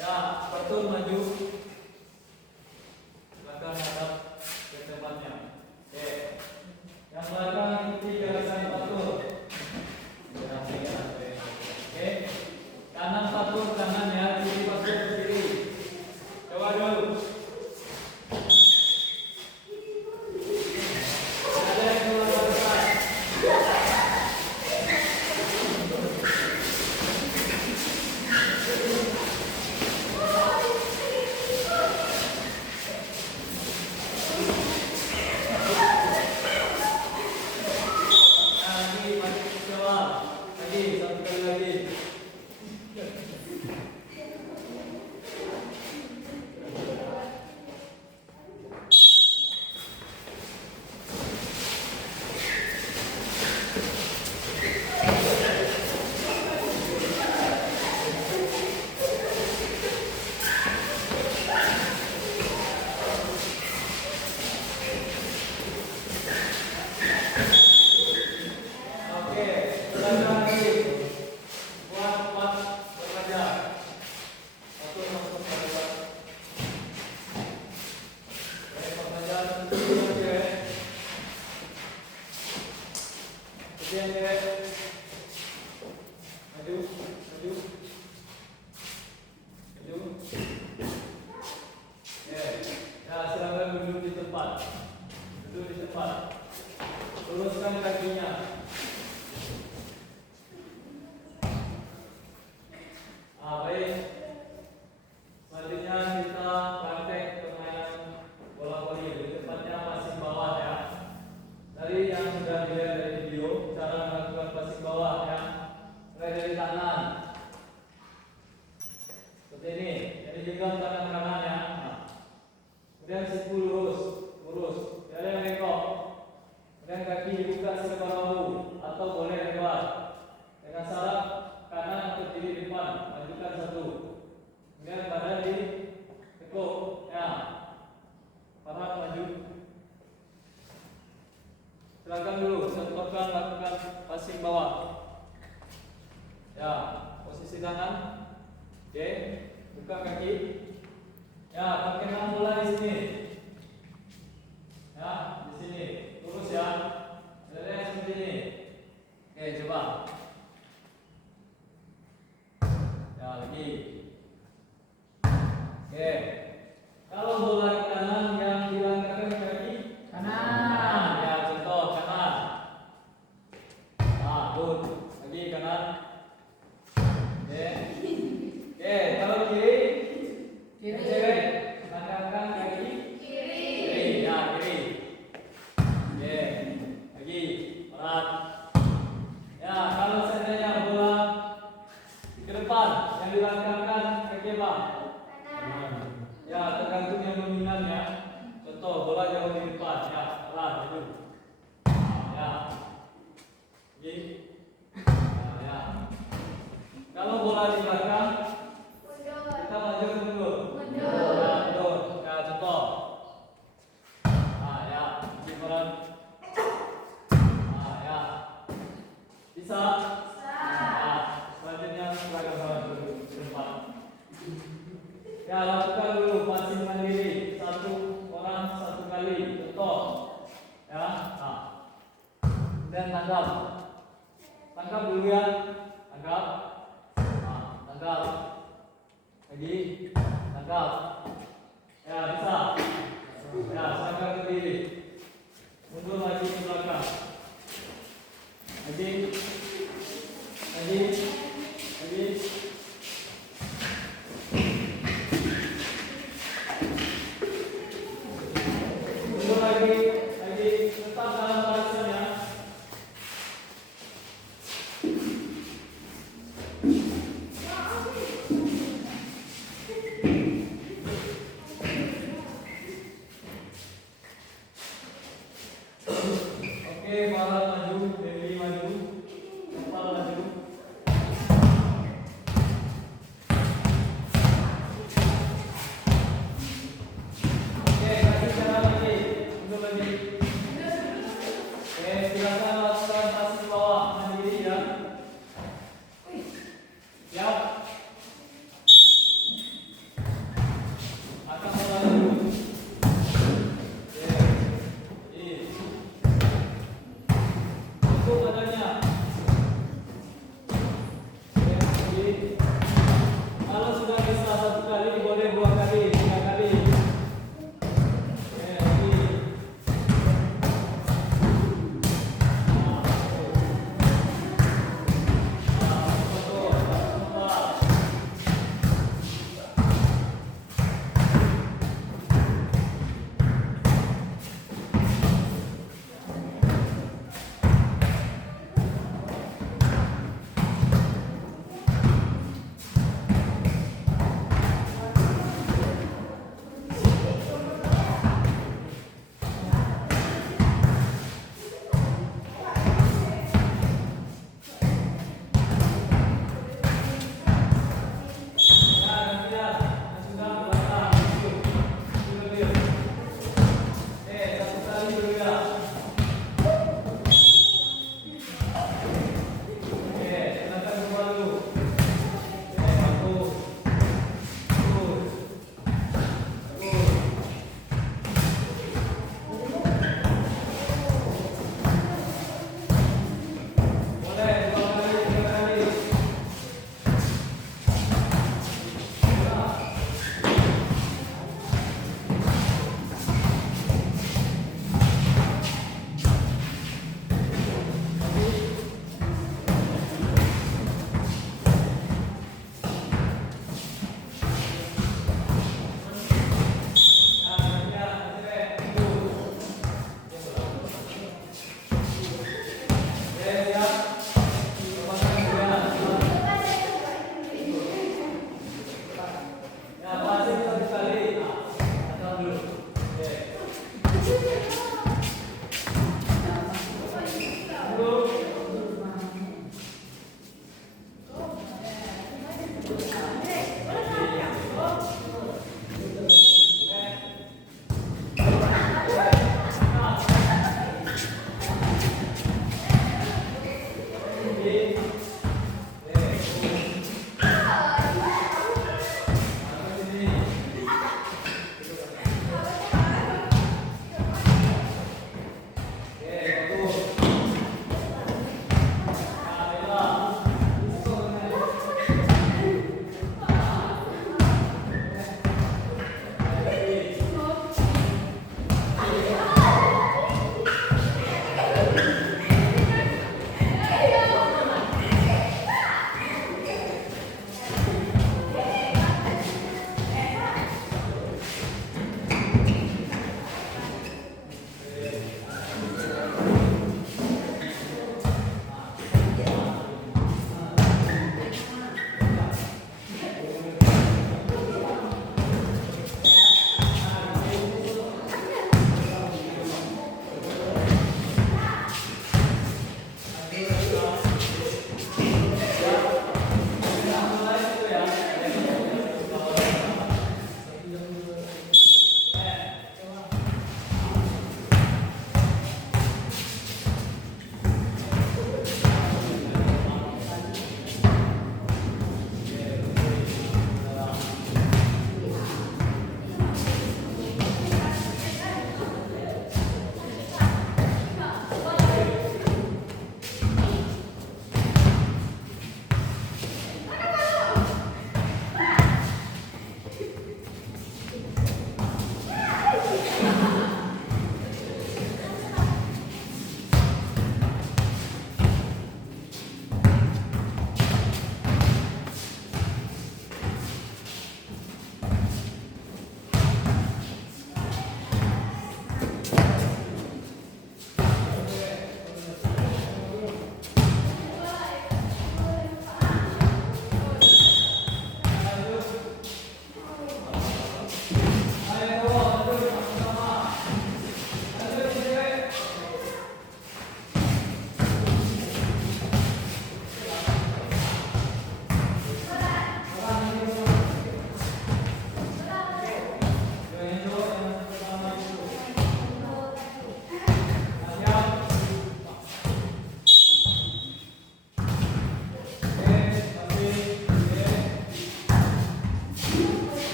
Ya, betul maju. Belakang hadap ke tempatnya. Oke. Yang belakang ikuti garisan patur. Oke. Kanan patur kanan ya, kiri patur ke kiri. Coba dulu. Ada yang keluar barisan. Lagi maju ke bawah. Lagi satu kali lagi. Oke, belakang lagi. Kuat bekerja. Satu masuk barisan. Pekerjaan kemudian cewek. Kemudian cewek. Maju. Ya, silakan duduk di tempat. Luruskan kakinya. Baik. Selanjutnya kita praktek permainan bola voli. Di tempatnya passing bawah ya. Tadi yang sudah dilihat dari video, cara melakukan passing bawah ya. Mulai dari kanan. Seperti ini. Jadi genggam tangan kanan ya. Kemudian siku lurus. Tidak ada yang bengkok. Kemudian kaki dibuka selebar bahu atau boleh lebar. Dengan syarat kanan atau kiri depan, majukan satu. Kemudian badan ditekuk, ya. Parat maju. Silakan dulu, contohkan lakukan passing bawah. Ya, posisi tangan. Oke, buka kaki. Ya, pakai bola di sini. Ya, di sini. Lurus ya. Ada seperti ini. Oke, coba. Ya, lagi. Oke. Kalau bola ke kanan yang dilangkahkan kaki kanan. Ya, contoh kanan. Good. Lagi kanan. Oke. Kalau kiri. Kiri. Langkahkan kaki kiri. Ya, kiri. Lagi. Berat. Ya, kalau seandainya bola ke depan yang dilangkahkan kaki apa? Kanan. Ya, tergantung yang dominan ya. Contoh bola jauh di depan ya, pelan itu. Ya. Lagi. Ya. Kalau bola di belakang kita maju mundur. Ya, mundur. Ya, contoh. Ya, lagi pelan. Ya. Bisa? Ya. Selanjutnya silakan duduk di tempat. Ya, lakukan dulu passing mandiri. Satu orang satu kali. Contoh. Ya. Dan tangkap. Tangkap dulu ya. Tangkap. Tangkap. Lagi. Tangkap. Ya, bisa. Ya, silakan berdiri. Mundur lagi ke belakang. Lagi. Mundur lagi. Tetap dalam barisan ya. Oke, malah maju, Dewi maju, kepala maju. Oke, kasih jalan lagi. lebih. Oke, silakan lakukan passing bawah mandiri ya. Siap. Akan mulai dulu. Oke. Untuk adanya. Oke. Kalau sudah bisa 1 kali, boleh 2 kali, 3 kali. Oke.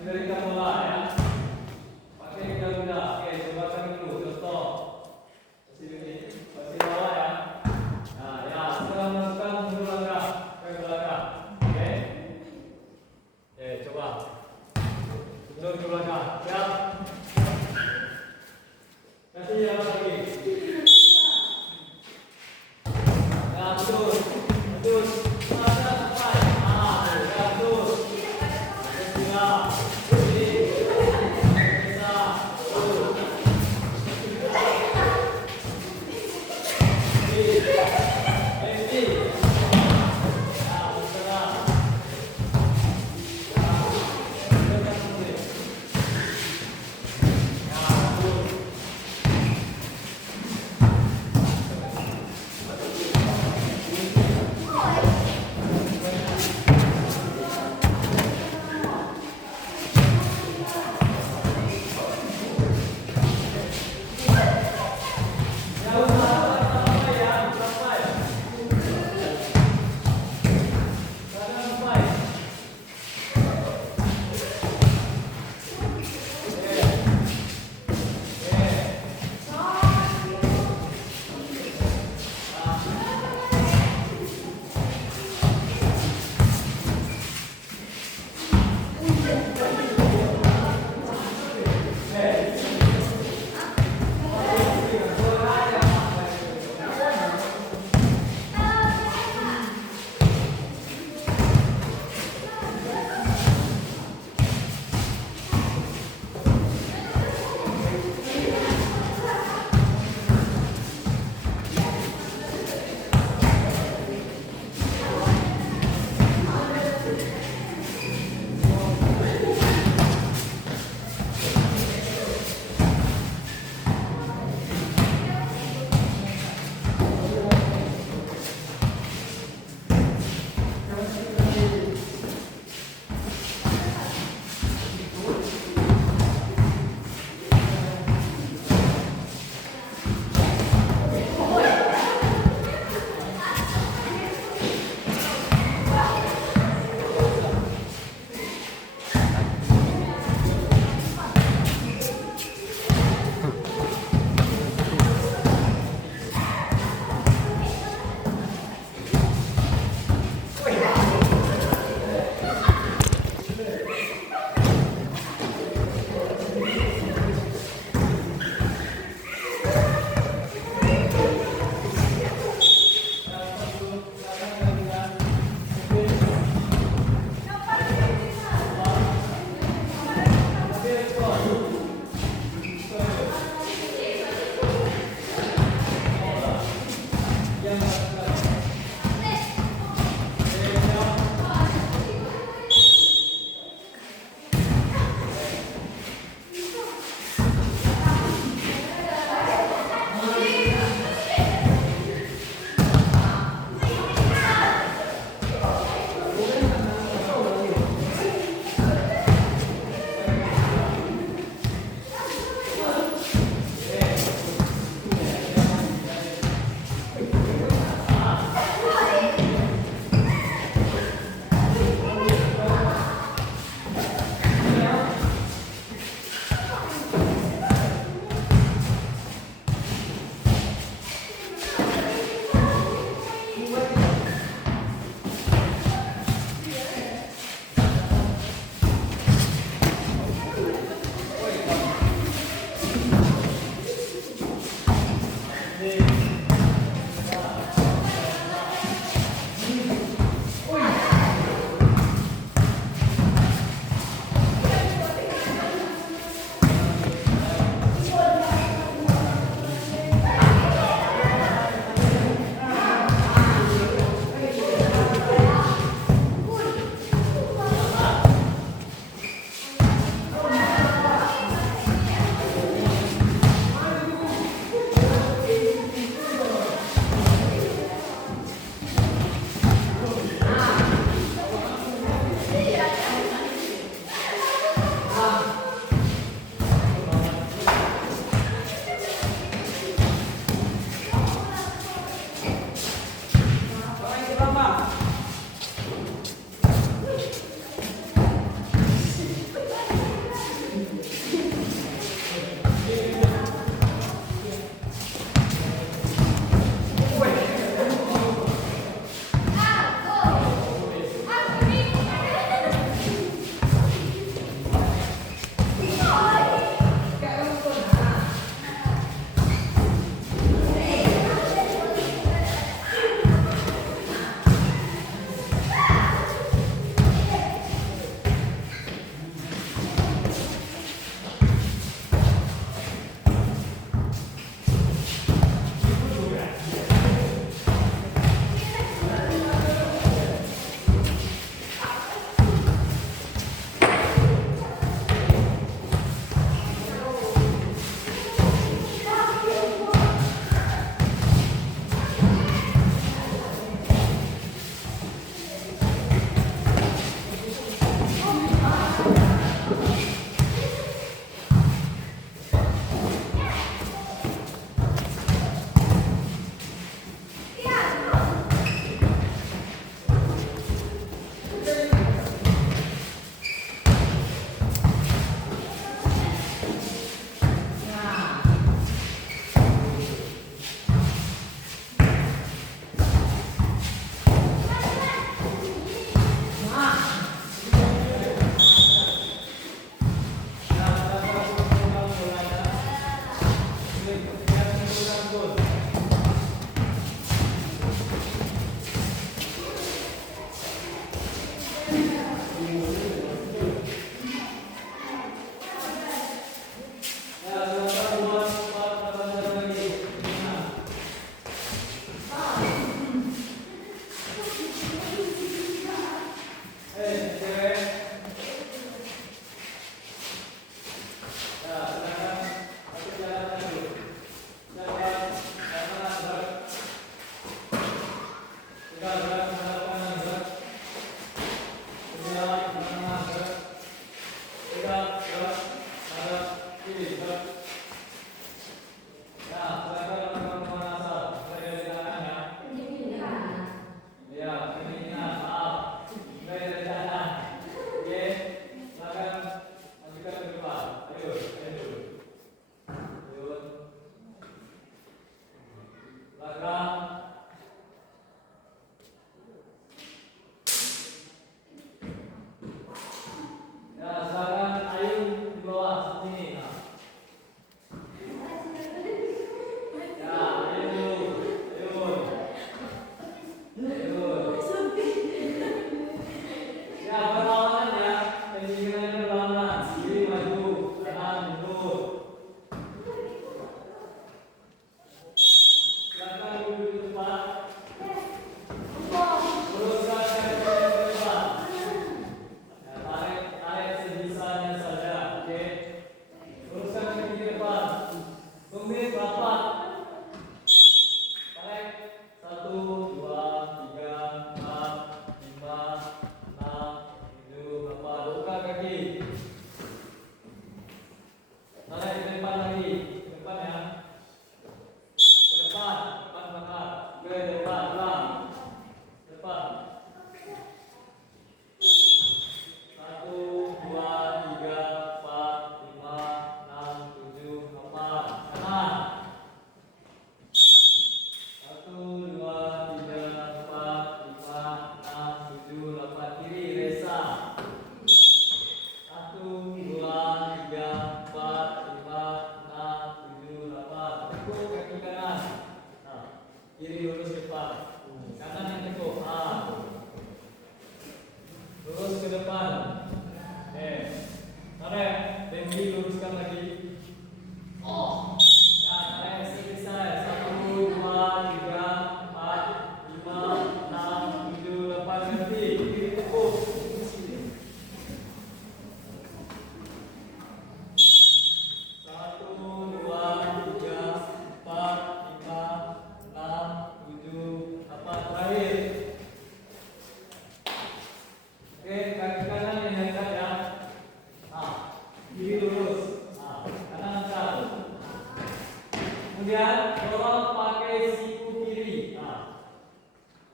memberikan bola ya. Pakai kuda-kuda. Oke, coba kami dulu contoh. Posisi bawah ya. Nah, ya, setelah melakukan mundur langkah ke belakang. Oke. Oke, coba. Mundur ke belakang. Siap. Kasih jalan lagi. Nah, betul. Betul. Masa sampai. Ah, ya, betul. Siap. Gerak, gerak, hadap kiri, gerak. Nah, silakan lakukan pemanasan. Mulai dari kanan ya. Ya, pendinginan, maaf. Mulai dari kanan. Oke, silakan lanjutkan ke depan. Ayo, ayo. Ayun. Belakang. Ya, silakan ayun di bawah seperti ini. Nah. Ya, ayun. Ayun. Ayun. Ya, berlawanan ya. Pendinginannya berlawanan. Kiri maju, kanan mundur. Silakan duduk di tempat. Luruskan kaki ke depan. Ya, tarik sebisanya saja, oke? Luruskan kaki ke depan. Tumit rapat. Tarik 1, 2, 3, 4, 5, 6, 7, 8. Buka kaki. Tarik ke depan lagi. Ke depan ya. Ke depan, depan belakang. Ke depan, ulang. Depan. 1, 2, 3, 4, 5, 6, 7, 8. Kanan. 1, 2, 3, 4, 5, 6, 7, 8. Kiri, resa. 1, 2, 3, 4, 5, 6, 7, 8. Tekuk kaki kanan. Nah, kiri lurus depan. Kanan yang tekuk. Lurus ke depan. Tarik. Tinggi luruskan lagi. Nah, tarik sebisa 1, 2, 3, 4, 5, 6, 7, 8. Ganti. Kiri tekuk. 1, 2, 3, 4, 5, 6, 7, 8. Terakhir. Oke, kaki kanan yang angkat ya. Kiri lurus. Kanan angkat. Kemudian dorong pakai siku kiri.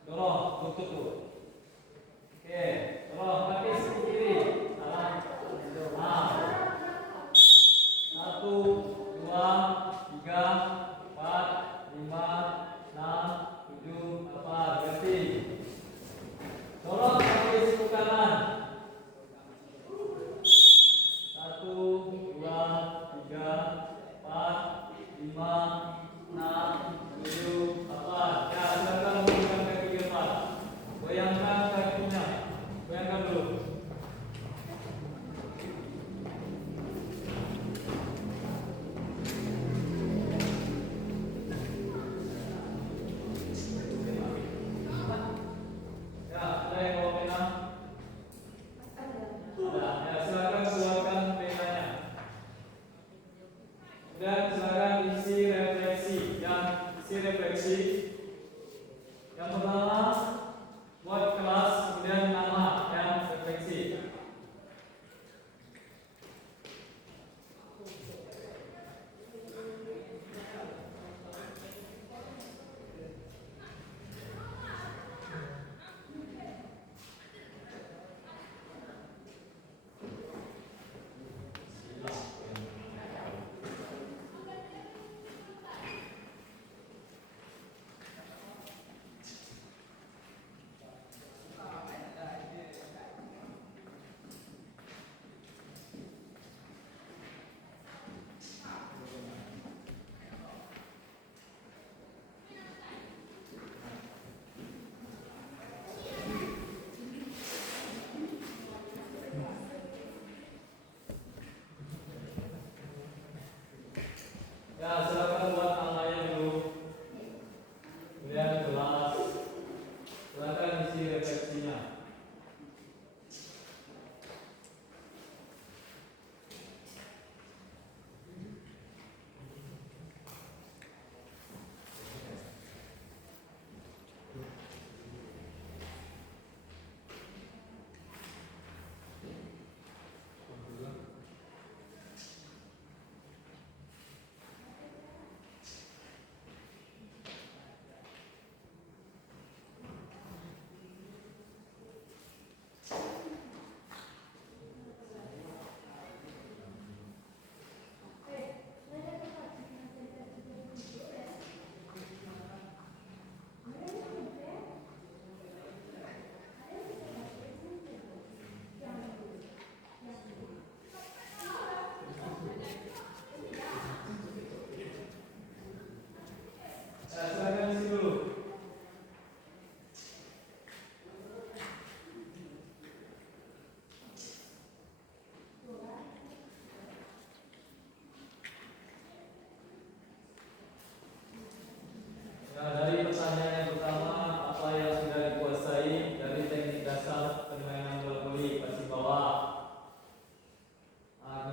Dorong, tutup tuh. Oke, dorong pakai siku kiri. 1, 2, 3, 4, 5, 6, 7, 8. Ganti. Dorong pakai siku kanan. 1, 2, 3, 4, 5,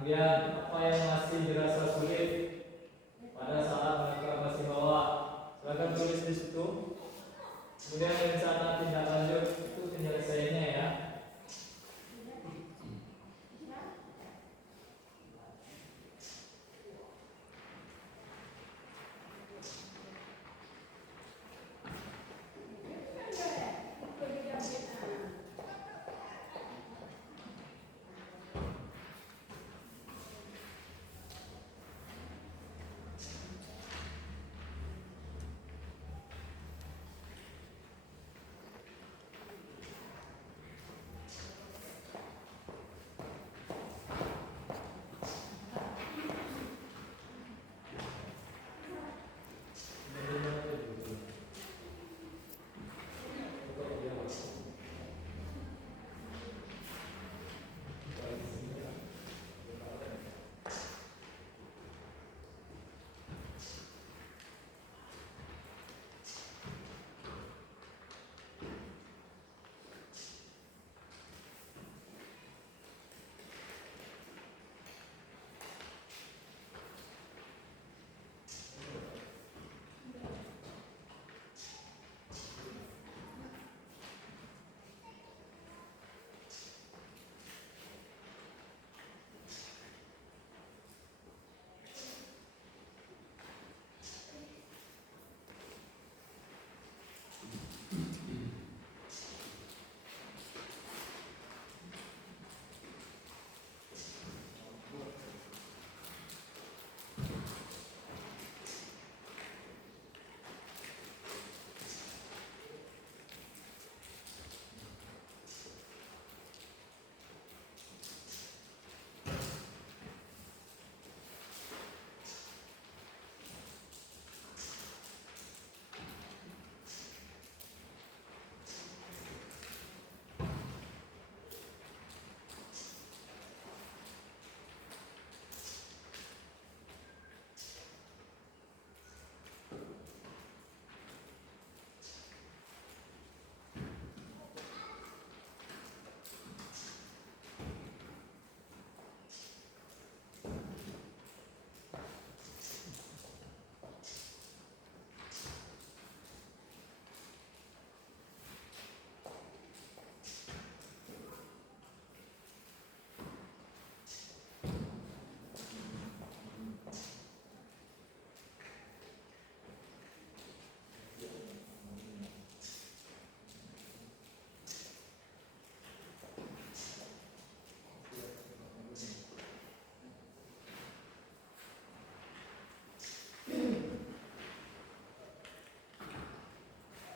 Kemudian apa yang masih dirasa sulit pada saat melakukan passing bawah, silakan tulis di situ. Kemudian rencana tindak lanjut itu penyelesaiannya ya.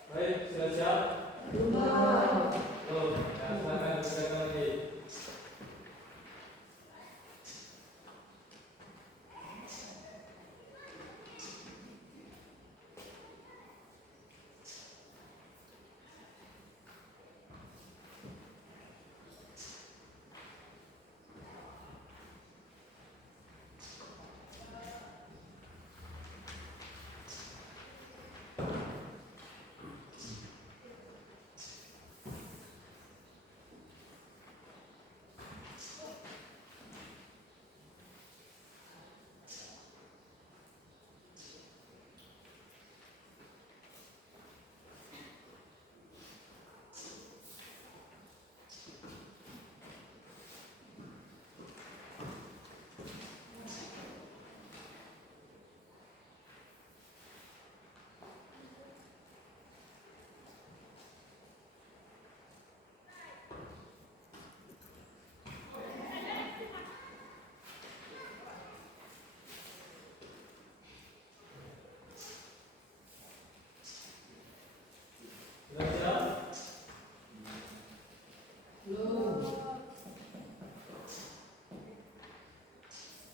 Baik, sudah siap? Belum. Belum. Ya, silakan silakan lagi. Sudah siap? Belum.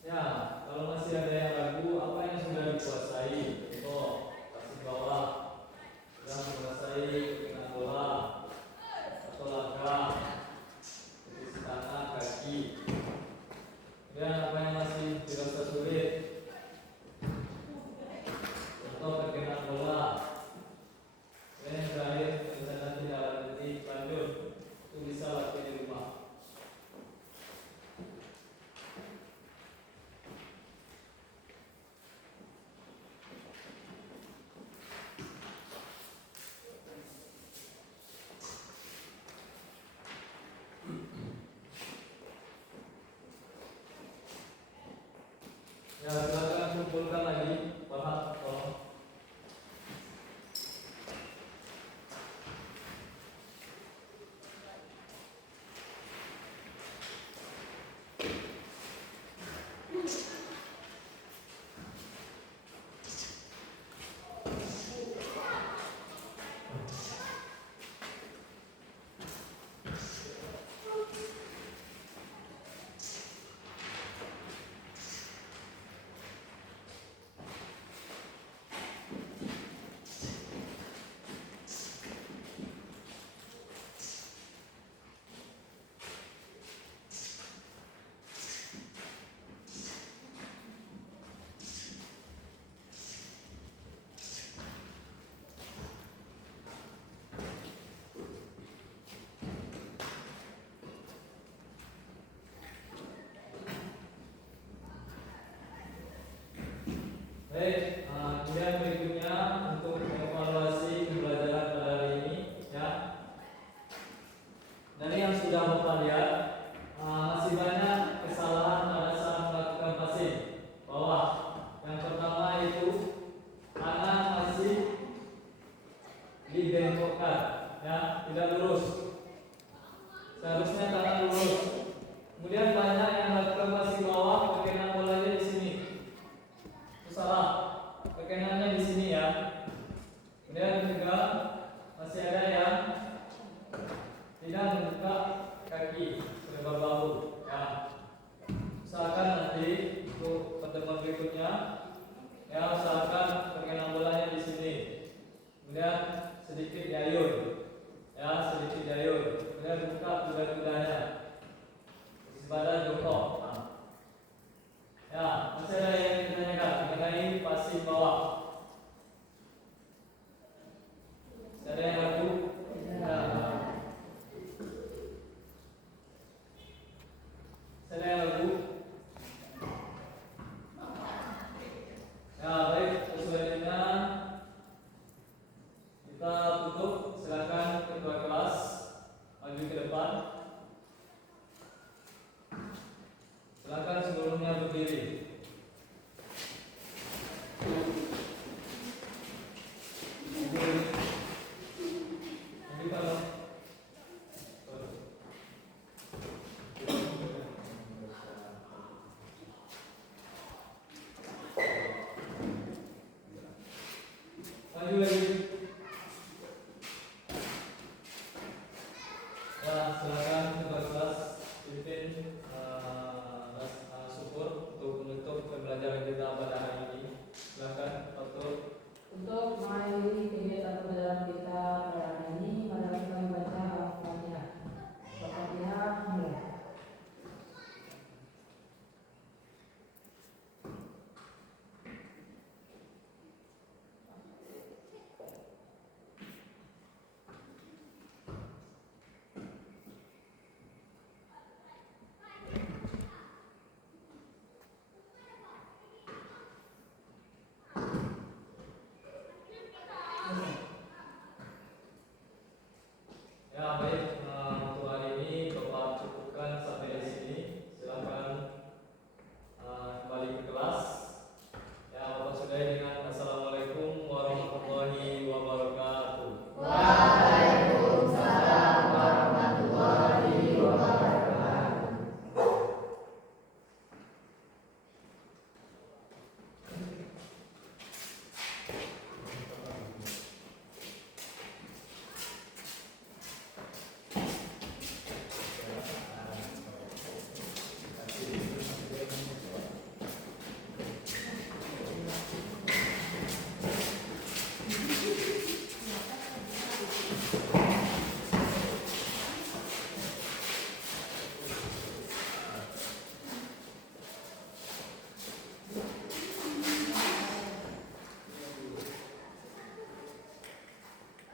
Ya, kalau masih ada yang ragu, apa yang sudah dikuasai? Contoh, passing bawah, sudah menguasai dengan bola atau langkah, posisi tangan, kaki. Kemudian apa yang masih dirasa sulit? Contoh pergerakan bola. Dan yang terakhir, misalnya tidak lanjut, itu bisa latihan di rumah. Ya, silakan kumpulkan lagi. Farhat, tolong. Baik, kemudian berikutnya untuk evaluasi pembelajaran pada hari ini, ya. Dari yang sudah Bapak lihat, masih banyak kesalahan pada saat melakukan passing bawah. Yang pertama itu tangan masih dibengkokkan, ya, tidak lurus. Seharusnya tangan lurus. Kemudian banyak yang melakukan passing bawah, perkenan bolanya di sini. Salah, perkenannya di sini ya. Kemudian juga masih ada yang tidak membuka kaki selebar bahu. Ya, usahakan nanti untuk pertemuan berikutnya, ya usahakan